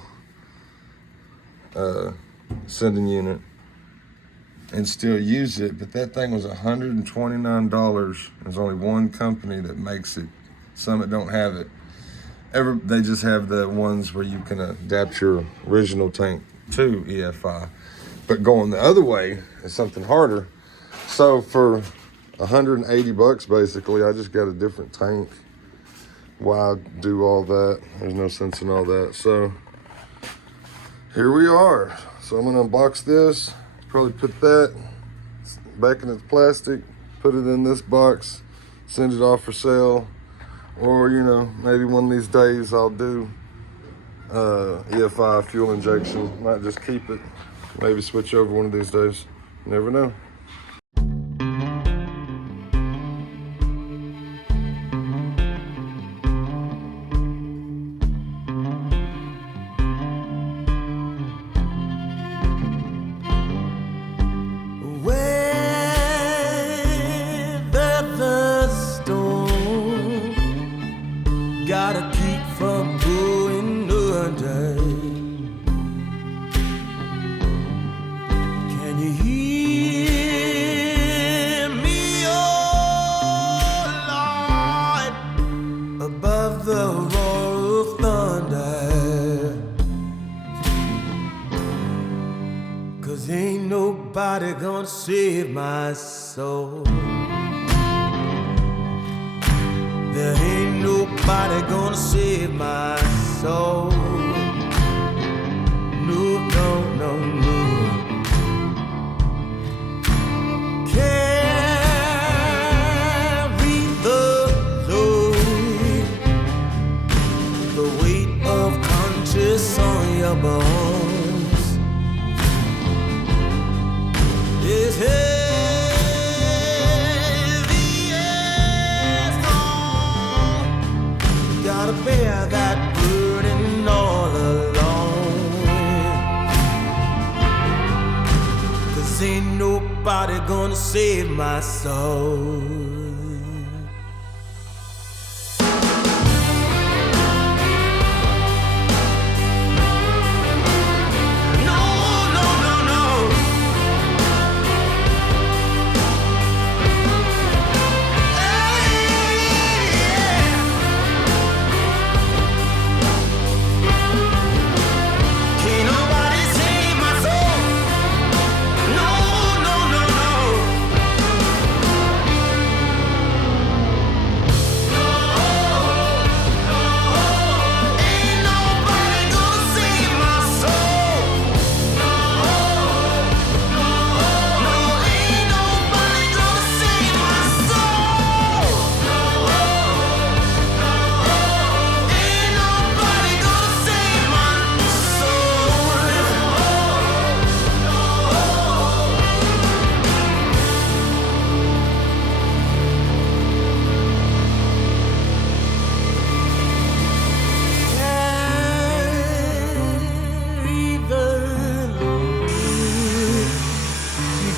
sending unit and still use it, but that thing was $129. There's only one company that makes it. Summit don't have it. They just have the ones where you can adapt your original tank to EFI. But going the other way is something harder. So for $180 basically, I just got a different tank. Why do all that? There's no sense in all that. So here we are. So I'm gonna unbox this, probably put that back in its plastic, put it in this box, send it off for sale. Or, you know, maybe one of these days I'll do EFI fuel injection. Might just keep it, maybe switch over one of these days. You never know. Gotta keep from going under. Can you hear me, oh Lord, above the roar of thunder? nobody gonna save my soul. There ain't nobody gonna save my soul. No, no, no, no. Carry the load, the weight of conscience on your bones is heavy as gold. Gotta bear that burden all alone. 'Cause ain't nobody gonna save my soul.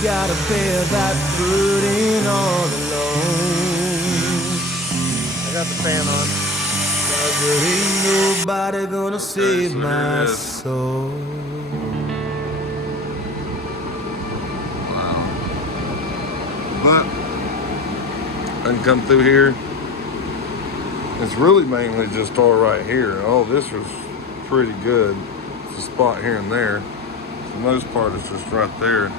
Gotta bear that burden all alone. I got the fan on. 'Cause there ain't nobody gonna save my soul. Wow. But I can come through here. It's really mainly just all right here. Oh, this was pretty good. It's a spot here and there. For the most part, it's just right there.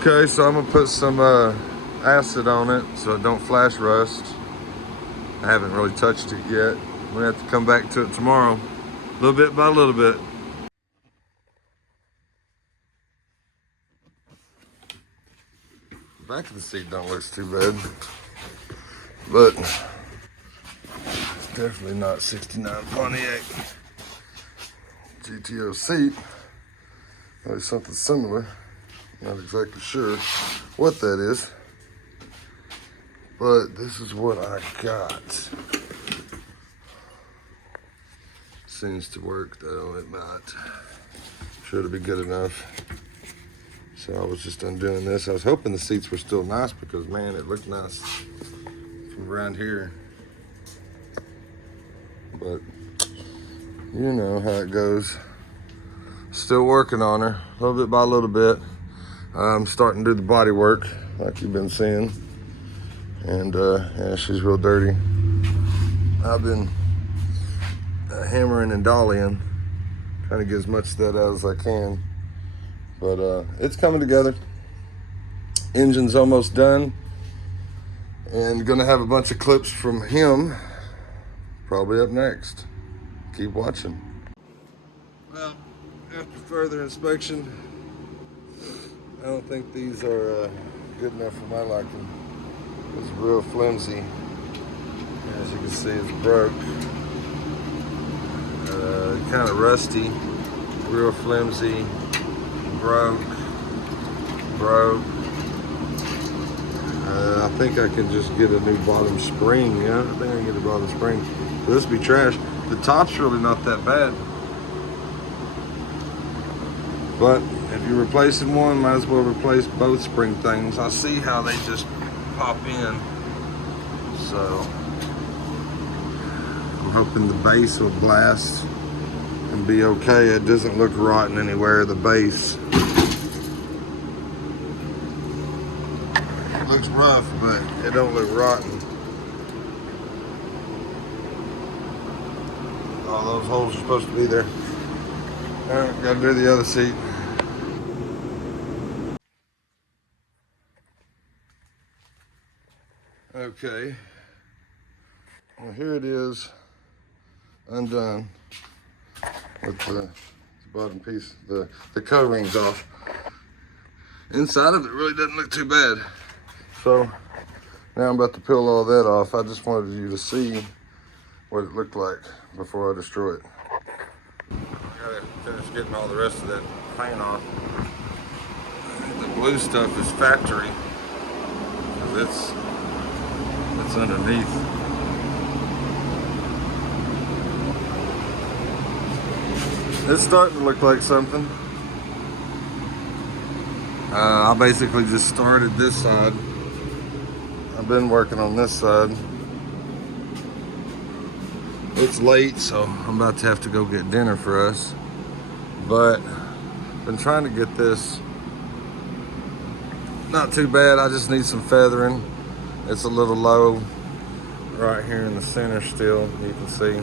Okay, so I'm gonna put some acid on it so it don't flash rust. I haven't really touched it yet. I'm gonna have to come back to it tomorrow, little bit by little bit. Back of the seat don't look too bad, but it's definitely not 69 Pontiac GTO seat. Maybe something similar. Not exactly sure what that is, but this is what I got. Seems to work though, it might. Sure it'll be good enough. So I was just undoing this. I was hoping the seats were still nice because man, it looked nice from around here. But you know how it goes. Still working on her, a little bit by a little bit. I'm starting to do the body work like you've been seeing. And yeah, she's real dirty. I've been hammering and dollying, trying to get as much of that out as I can. But it's coming together. Engine's almost done. And gonna have a bunch of clips from him probably up next. Keep watching. Well, after further inspection, I don't think these are good enough for my liking. It's real flimsy. As you can see, it's broke. Kind of rusty, real flimsy, broke. I think I can just get a new bottom spring. Yeah, I think I can get a bottom spring. This would be trash. The top's really not that bad. But if you're replacing one, might as well replace both spring things. I see how they just pop in. So I'm hoping the base will blast and be okay. It doesn't look rotten anywhere, the base. It looks rough, but it don't look rotten. All those holes are supposed to be there. All right, gotta do the other seat. Okay. Well, here it is, undone with the bottom piece, the co-rings off. Inside of it really doesn't look too bad. So now I'm about to peel all that off. I just wanted you to see what it looked like before I destroy it. I gotta finish getting all the rest of that paint off. The blue stuff is factory, 'cause it's underneath. It's starting to look like something. I basically just started this side. I've been working on this side. It's late, so I'm about to have to go get dinner for us. But been trying to get this not too bad. I just need some feathering. It's a little low right here in the center still, you can see.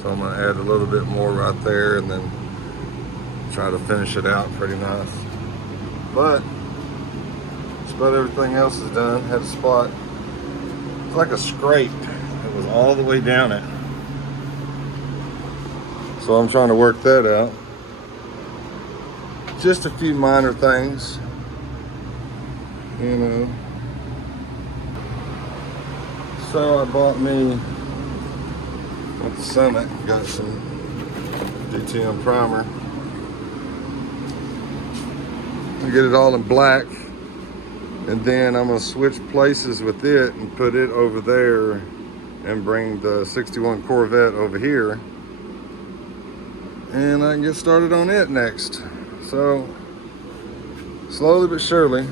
So I'm gonna add a little bit more right there and then try to finish it out pretty nice. But just about everything else is done. Had a spot, it's like a scrape. It was all the way down it. So I'm trying to work that out. Just a few minor things, you know. So I bought me at the Summit, got some DTM primer. I get it all in black, and then I'm gonna switch places with it and put it over there and bring the 61 Corvette over here, and I can get started on it next. So slowly but surely.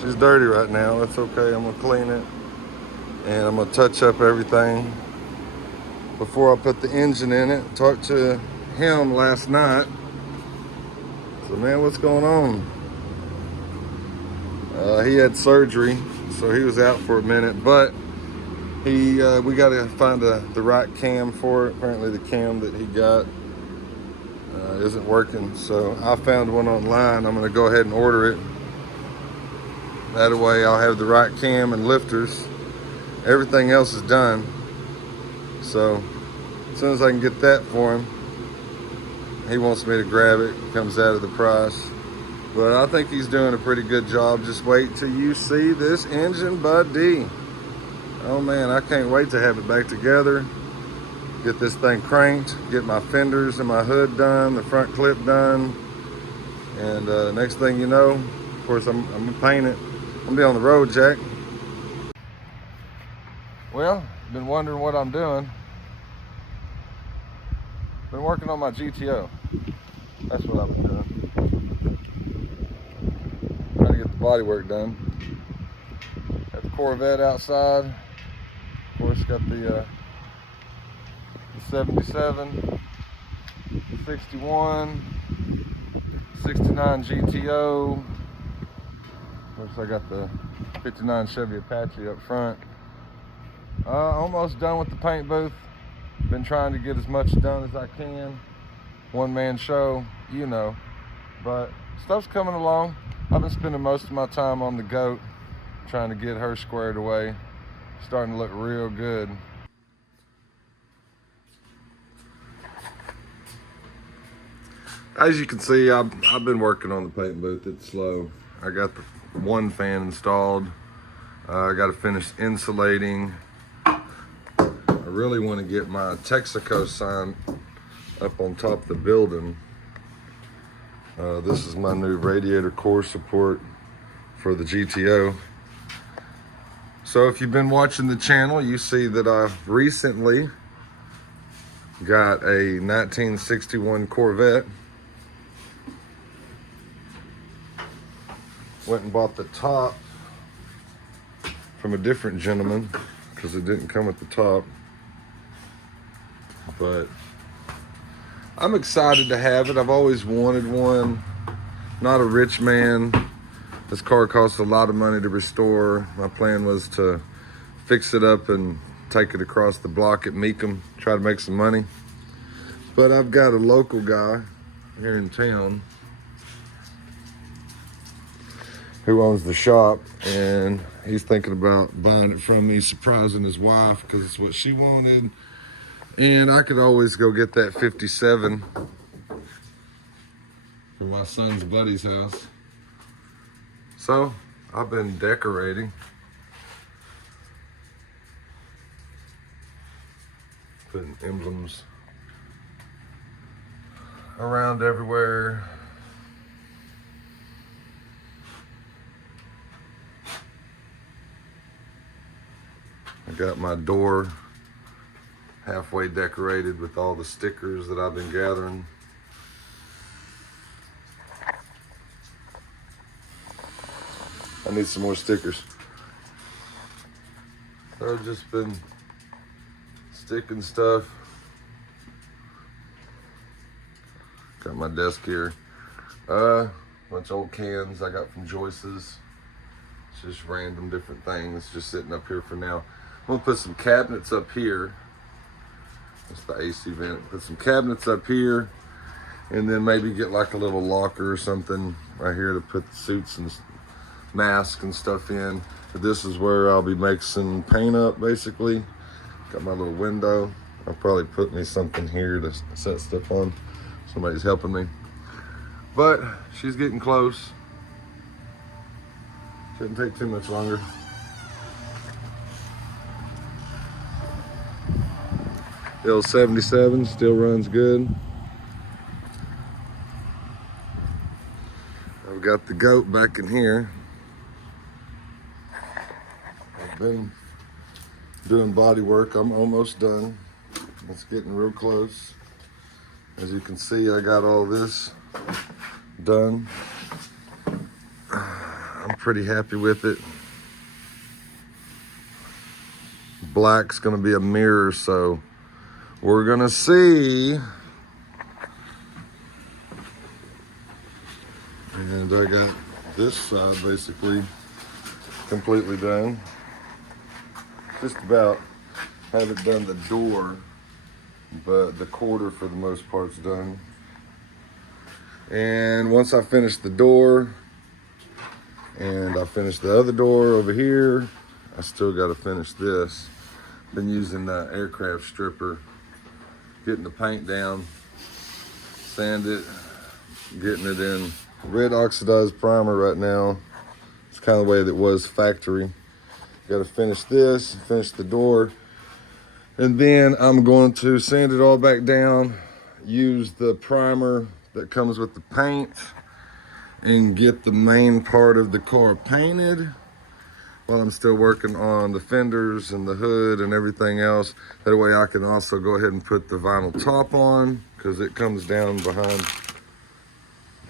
She's dirty right now, that's okay. I'm gonna clean it and I'm gonna touch up everything before I put the engine in it. Talked to him last night. So man, what's going on? He had surgery, so he was out for a minute, but we got to find the right cam for it. Apparently the cam that he got isn't working, so I found one online. I'm gonna go ahead and order it. That way I'll have the right cam and lifters. Everything else is done. So as soon as I can get that for him, he wants me to grab it. It comes out of the price. But I think he's doing a pretty good job. Just wait till you see this engine, buddy. Oh man, I can't wait to have it back together. Get this thing cranked, get my fenders and my hood done, the front clip done. And next thing you know, of course I'm gonna paint it. I'm gonna be on the road, Jack. Well, been wondering what I'm doing. Been working on my GTO. That's what I've been doing. Trying to get the body work done. Got the Corvette outside. Of course, got the 77, 61, 69 GTO. Of course, I got the 59 Chevy Apache up front. Almost done with the paint booth. Been trying to get as much done as I can. One-man show, you know. But stuff's coming along. I've been spending most of my time on the goat, trying to get her squared away. Starting to look real good. As you can see, I've been working on the paint booth. It's slow. I got the one fan installed. I got to finish insulating. I really want to get my Texaco sign up on top of the building. This is my new radiator core support for the GTO. So if you've been watching the channel, you see that I've recently got a 1961 Corvette. Went and bought the top from a different gentleman because it didn't come with the top. But I'm excited to have it. I've always wanted one. Not a rich man. This car costs a lot of money to restore. My plan was to fix it up and take it across the block at Meekum, try to make some money. But I've got a local guy here in town. who owns the shop, and he's thinking about buying it from me, surprising his wife because it's what she wanted. And I could always go get that 57 for my son's buddy's house. So I've been decorating. Putting emblems around everywhere. I got my door halfway decorated with all the stickers that I've been gathering. I need some more stickers. So I've just been sticking stuff. Got my desk here. Bunch of old cans I got from Joyce's. It's just random different things just sitting up here for now. I'm gonna put some cabinets up here. That's the AC vent. Put some cabinets up here, and then maybe get like a little locker or something right here to put the suits and masks and stuff in. But this is where I'll be mixing paint up, basically. Got my little window. I'll probably put me something here to set stuff on. Somebody's helping me. But she's getting close. Shouldn't take too much longer. The old 77 still runs good. I've got the goat back in here. I've been doing body work. I'm almost done. It's getting real close. As you can see, I got all this done. I'm pretty happy with it. Black's gonna be a mirror, so we're gonna see. And I got this side basically completely done. Just about haven't done the door, but the quarter for the most part's done. And once I finish the door and I finish the other door over here, I still got to finish this. Been using the aircraft stripper, getting the paint down, sand it, getting it in red oxidized primer right now. It's kind of the way that was factory. Got to finish this, finish the door, and then I'm going to sand it all back down, use the primer that comes with the paint, and get the main part of the car painted while I'm still working on the fenders and the hood and everything else. That way I can also go ahead and put the vinyl top on, because it comes down behind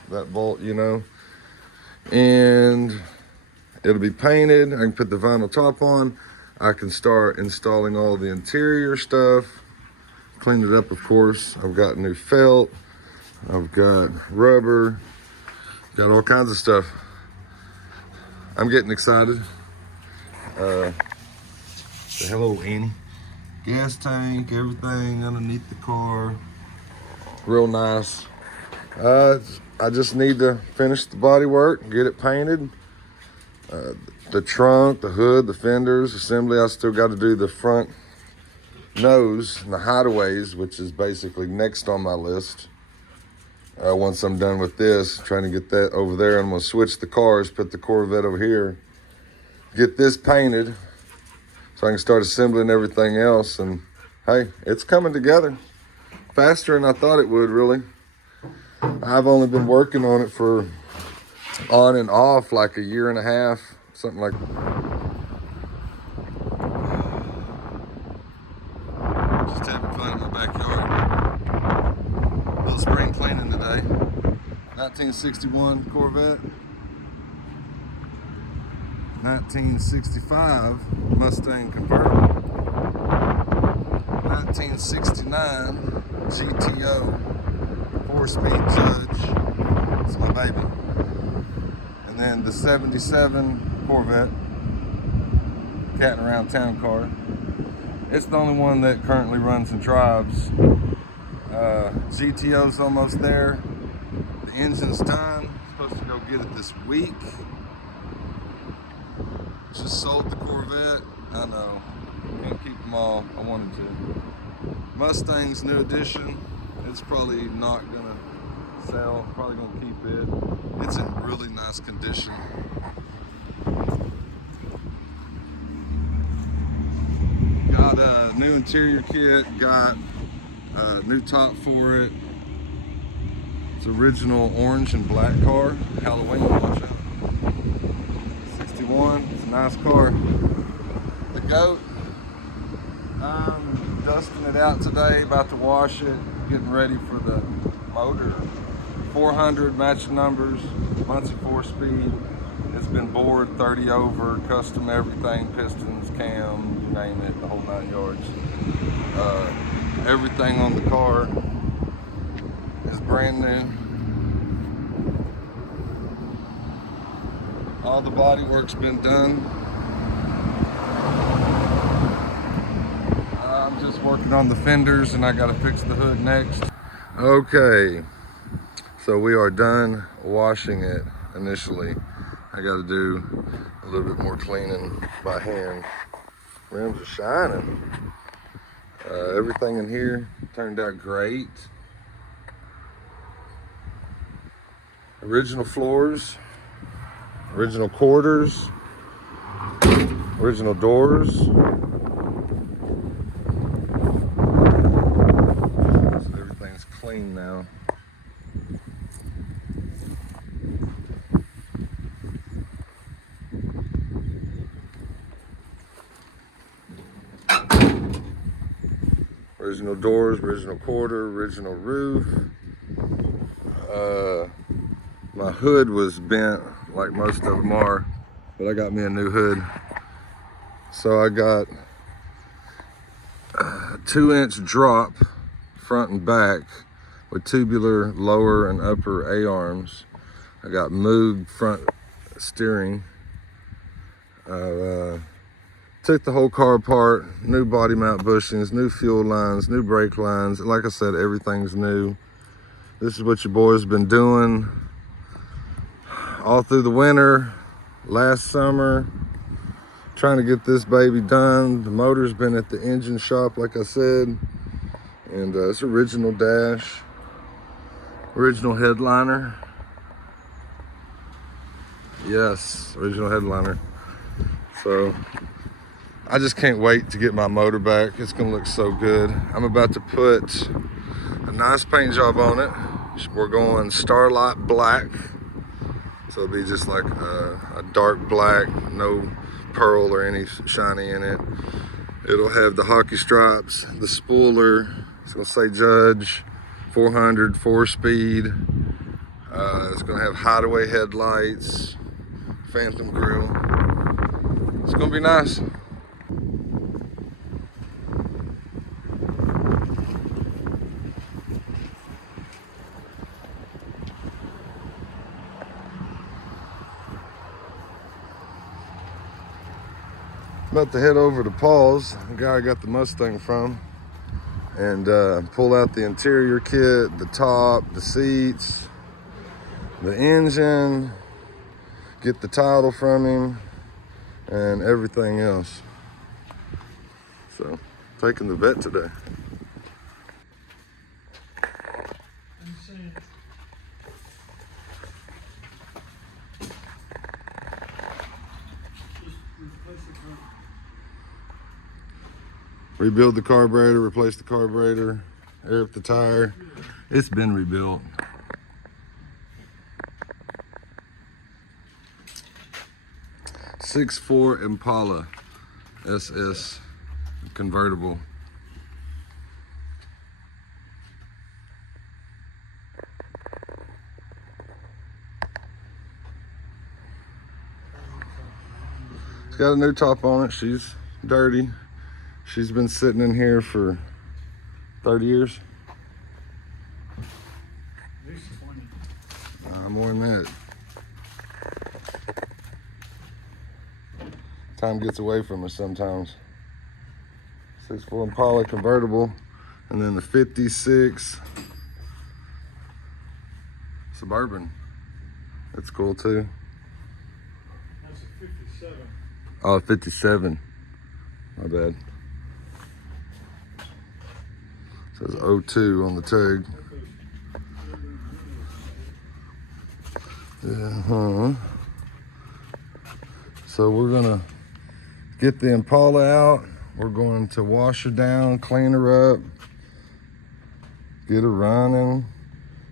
that bolt, you know, and it'll be painted. I can put the vinyl top on. I can start installing all the interior stuff, clean it up, of course. I've got new felt, I've got rubber, got all kinds of stuff. I'm getting excited. Say hello, Annie. Gas tank, everything underneath the car. Real nice. I just need to finish the body work, get it painted. The trunk, the hood, the fenders, assembly. I still got to do the front nose and the hideaways, which is basically next on my list. Once I'm done with this, trying to get that over there, I'm gonna switch the cars, put the Corvette over here, get this painted so I can start assembling everything else. And hey, it's coming together faster than I thought it would, really. I've only been working on it for on and off like a year and a half, something like that. Just having fun in my backyard. A little spring cleaning today. 1961 Corvette. 1965 Mustang convertible. 1969 GTO 4-speed Judge. It's my baby. And then the 77 Corvette, catting around town car. It's the only one that currently runs and drives. GTO's almost there. The engine's done. Supposed to go get it this week. Just sold the Corvette. I know. Can't keep them all. I wanted to. Mustang's new edition. It's probably not gonna sell. Probably gonna keep it. It's in really nice condition. Got a new interior kit. Got a new top for it. It's original orange and black car. Halloween, watch out. 61, it's a nice car. The GOAT, I'm dusting it out today, about to wash it, getting ready for the motor. 400 matching numbers, Muncie 4-speed. It's been bored, 30 over, custom everything, pistons, cam, you name it, the whole 9 yards. Everything on the car is brand new. All the body work's been done. I'm just working on the fenders and I gotta fix the hood next. Okay, so we are done washing it initially. I gotta do a little bit more cleaning by hand. Rims are shining. Everything in here turned out great. Original floors, original quarters, original doors. So everything's clean now. Original doors, original quarter, original roof. My hood was bent like most of them are, but I got me a new hood. So I got a 2-inch drop front and back with tubular lower and upper A-arms. I got Moog front steering. Took the whole car apart, new body mount bushings, new fuel lines, new brake lines. Like I said, everything's new. This is what your boy's been doing all through the winter, last summer, trying to get this baby done. The motor's been at the engine shop, like I said, and it's original dash, original headliner. Yes, original headliner. So I just can't wait to get my motor back. It's gonna look so good. I'm about to put a nice paint job on it. We're going Starlight Black. So it'll be just like a dark black, no pearl or any shiny in it. It'll have the hockey stripes, the spooler. It's gonna say Judge, 400, 4-speed. It's gonna have hideaway headlights, phantom grille. It's gonna be nice. About to head over to Paul's, the guy I got the Mustang from, and pull out the interior kit, the top, the seats, the engine, get the title from him, and everything else. So, taking the vet today. Rebuild the carburetor, replace the carburetor, air up the tire. It's been rebuilt. '64 Impala SS convertible. It's got a new top on it. She's dirty. She's been sitting in here for 30 years. At least 20. More than that. Time gets away from us sometimes. '64 Impala convertible, and then the '56 Suburban. That's cool too. That's a 57. Oh, 57. My bad. It says 02 on the tag. Yeah, So we're gonna get the Impala out. We're going to wash her down, clean her up, get her running,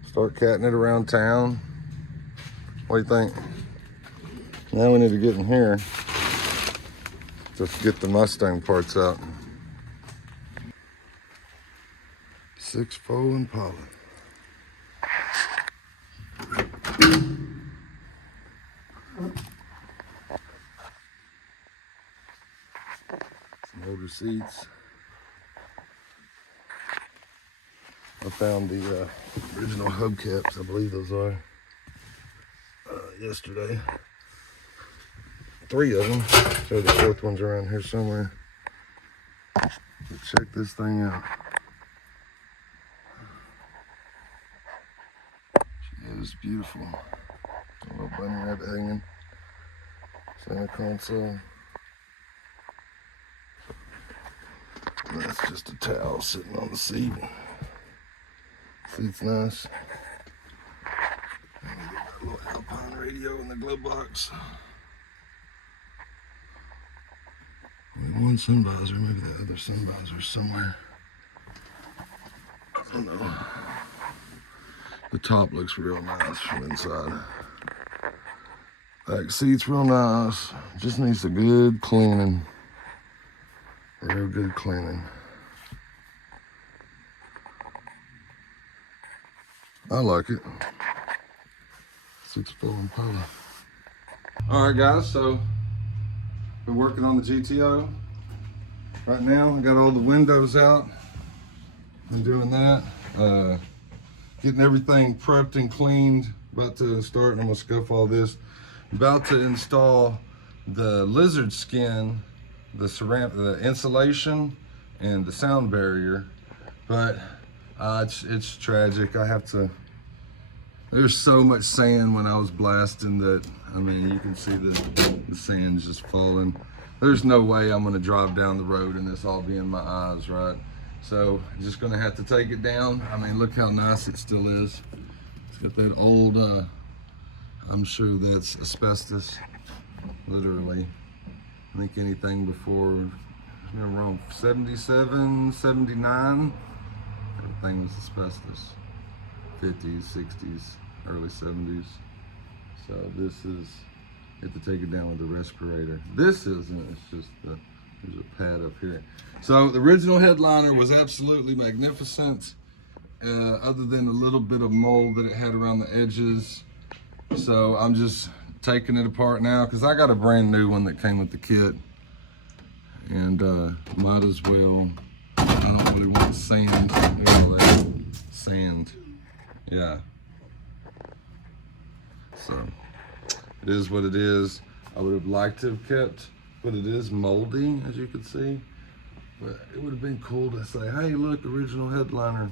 start catting it around town. What do you think? Now we need to get in here. Just get the Mustang parts out. 6.4 Impala. Some older seats. I found the original hubcaps, I believe those are, yesterday. 3 of them. So the 4th one's around here somewhere. But check this thing out. She is beautiful. A little bunny rabbit hanging. Center console. And that's just a towel sitting on the seat. Seat's nice. And we got a little Alpine radio in the glove box. Only one sun visor, maybe the other sun visor is somewhere. I don't know. The top looks real nice from inside. Back seat's real nice. Just needs a good cleaning. Real good cleaning. I like it. 6.4 Impala. All right, guys. So been working on the GTO. Right now, I got all the windows out. Been doing that. Getting everything prepped and cleaned. About to start, and I'm gonna scuff all this. About to install the lizard skin, the insulation, and the sound barrier. But it's tragic. I have to. There's so much sand when I was blasting that. I mean, you can see the sand's just falling. There's no way I'm gonna drive down the road and this all be in my eyes, right? So I'm just gonna have to take it down. I mean, look how nice it still is. It's got that old, I'm sure that's asbestos, literally. I think anything before, if I'm wrong, 77, 79, everything was asbestos. 50s, 60s, early 70s. So this is, you have to take it down with the respirator. This isn't, it's just there's a pad up here. So the original headliner was absolutely magnificent, other than a little bit of mold that it had around the edges. So I'm just taking it apart now because I got a brand new one that came with the kit. And might as well, I don't really want sand. Sand, yeah. So it is what it is. I would have liked to have kept, but it is moldy, as you can see. But it would have been cool to say, hey, look, original headliner.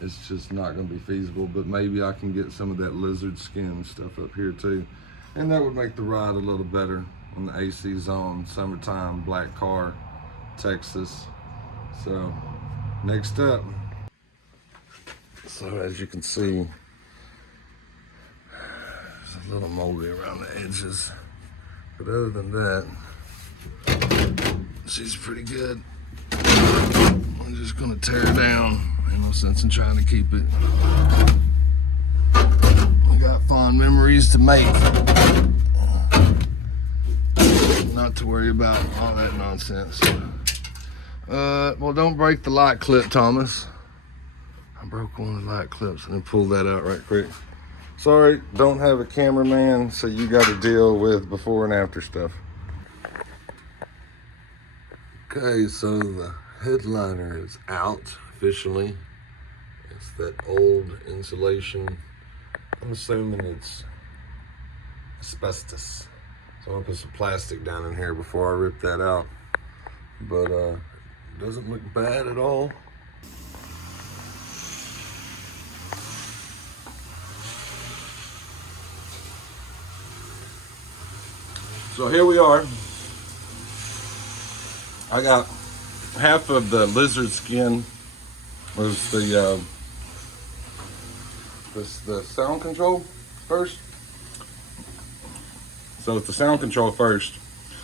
It's just not gonna be feasible, but maybe I can get some of that lizard skin stuff up here too. And that would make the ride a little better when the AC's on, summertime, black car, Texas. So, next up. So as you can see, there's a little moldy around the edges. But other than that, she's pretty good. I'm just gonna tear her down. Ain't no sense in trying to keep it. I got fond memories to make. Not to worry about all that nonsense. Well, don't break the light clip, Thomas. I broke one of the light clips and then pulled that out right quick. Sorry, don't have a cameraman, so you got to deal with before and after stuff. Okay, so the headliner is out officially. It's that old insulation. I'm assuming it's asbestos. So I'm gonna put some plastic down in here before I rip that out. But it doesn't look bad at all. So here we are. I got half of the lizard skin was the sound control first. So it's the sound control first.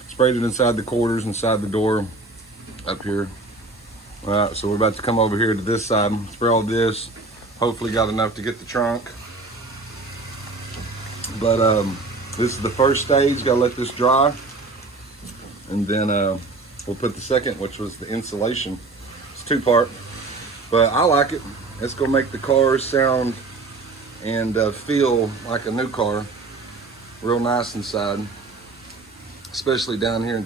Sprayed it inside the quarters, inside the door, up here. All right, so we're about to come over here to this side, spray all this. Hopefully got enough to get the trunk. But this is the first stage, gotta let this dry. And then we'll put the second, which was the insulation. It's 2-part, but I like it. It's gonna make the car sound and feel like a new car. Real nice inside, especially down here.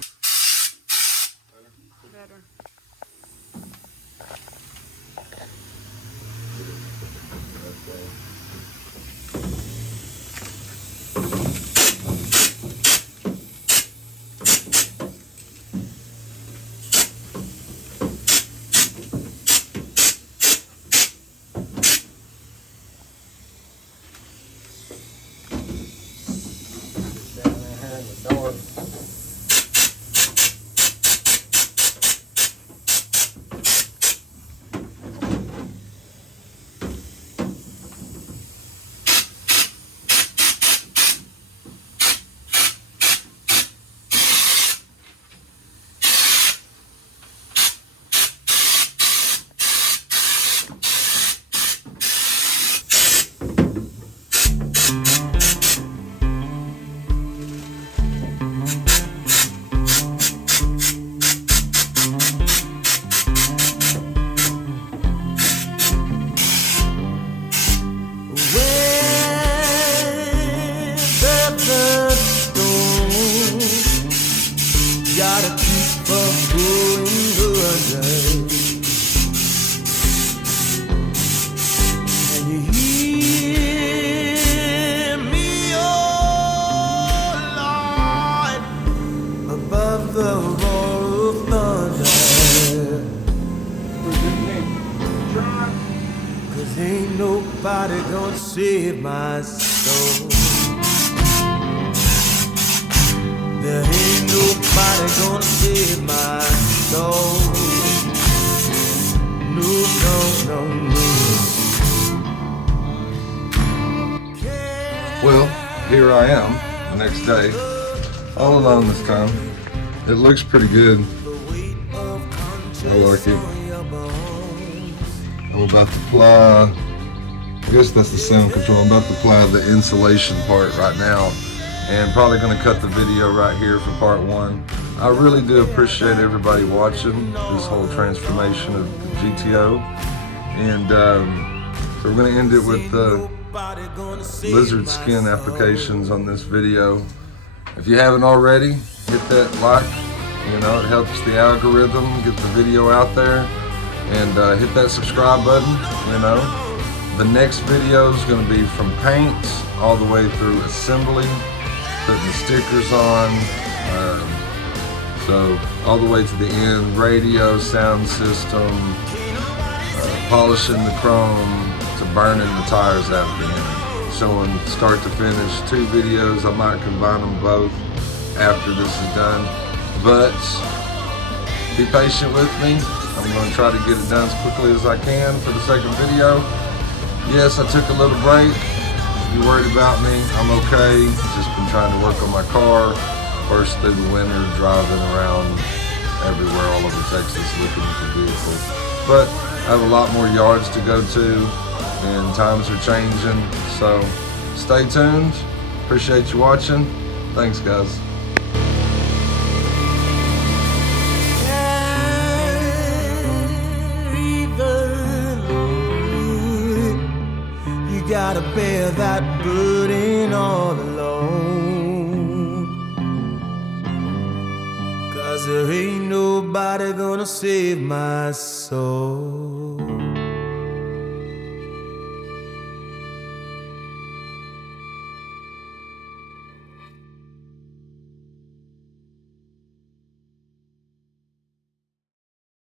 Ain't nobody gonna save my soul. There ain't nobody gonna save my soul. No, no, no, no. Well, here I am the next day, all alone this time. It looks pretty good. I like it. I'm about to apply, I guess that's the sound control. I'm about to apply the insulation part right now, and probably going to cut the video right here for part 1. I really do appreciate everybody watching this whole transformation of the GTO, and so we're going to end it with the lizard skin applications on this video. If you haven't already, hit that like, you know, it helps the algorithm get the video out there. And hit that subscribe button, you know. The next video is going to be from paints all the way through assembly, putting the stickers on, so all the way to the end, radio, sound system, polishing the chrome, to burning the tires out of the end. Showing start to finish 2 videos. I might combine them both after this is done, but be patient with me. I'm going to try to get it done as quickly as I can for the second video. Yes, I took a little break. If you're worried about me, I'm okay. Just been trying to work on my car. First through the winter, driving around everywhere all over Texas looking for vehicles. But I have a lot more yards to go to, and times are changing. So stay tuned. Appreciate you watching. Thanks, guys. Gotta bear that burden all alone, 'cause there ain't nobody gonna save my soul.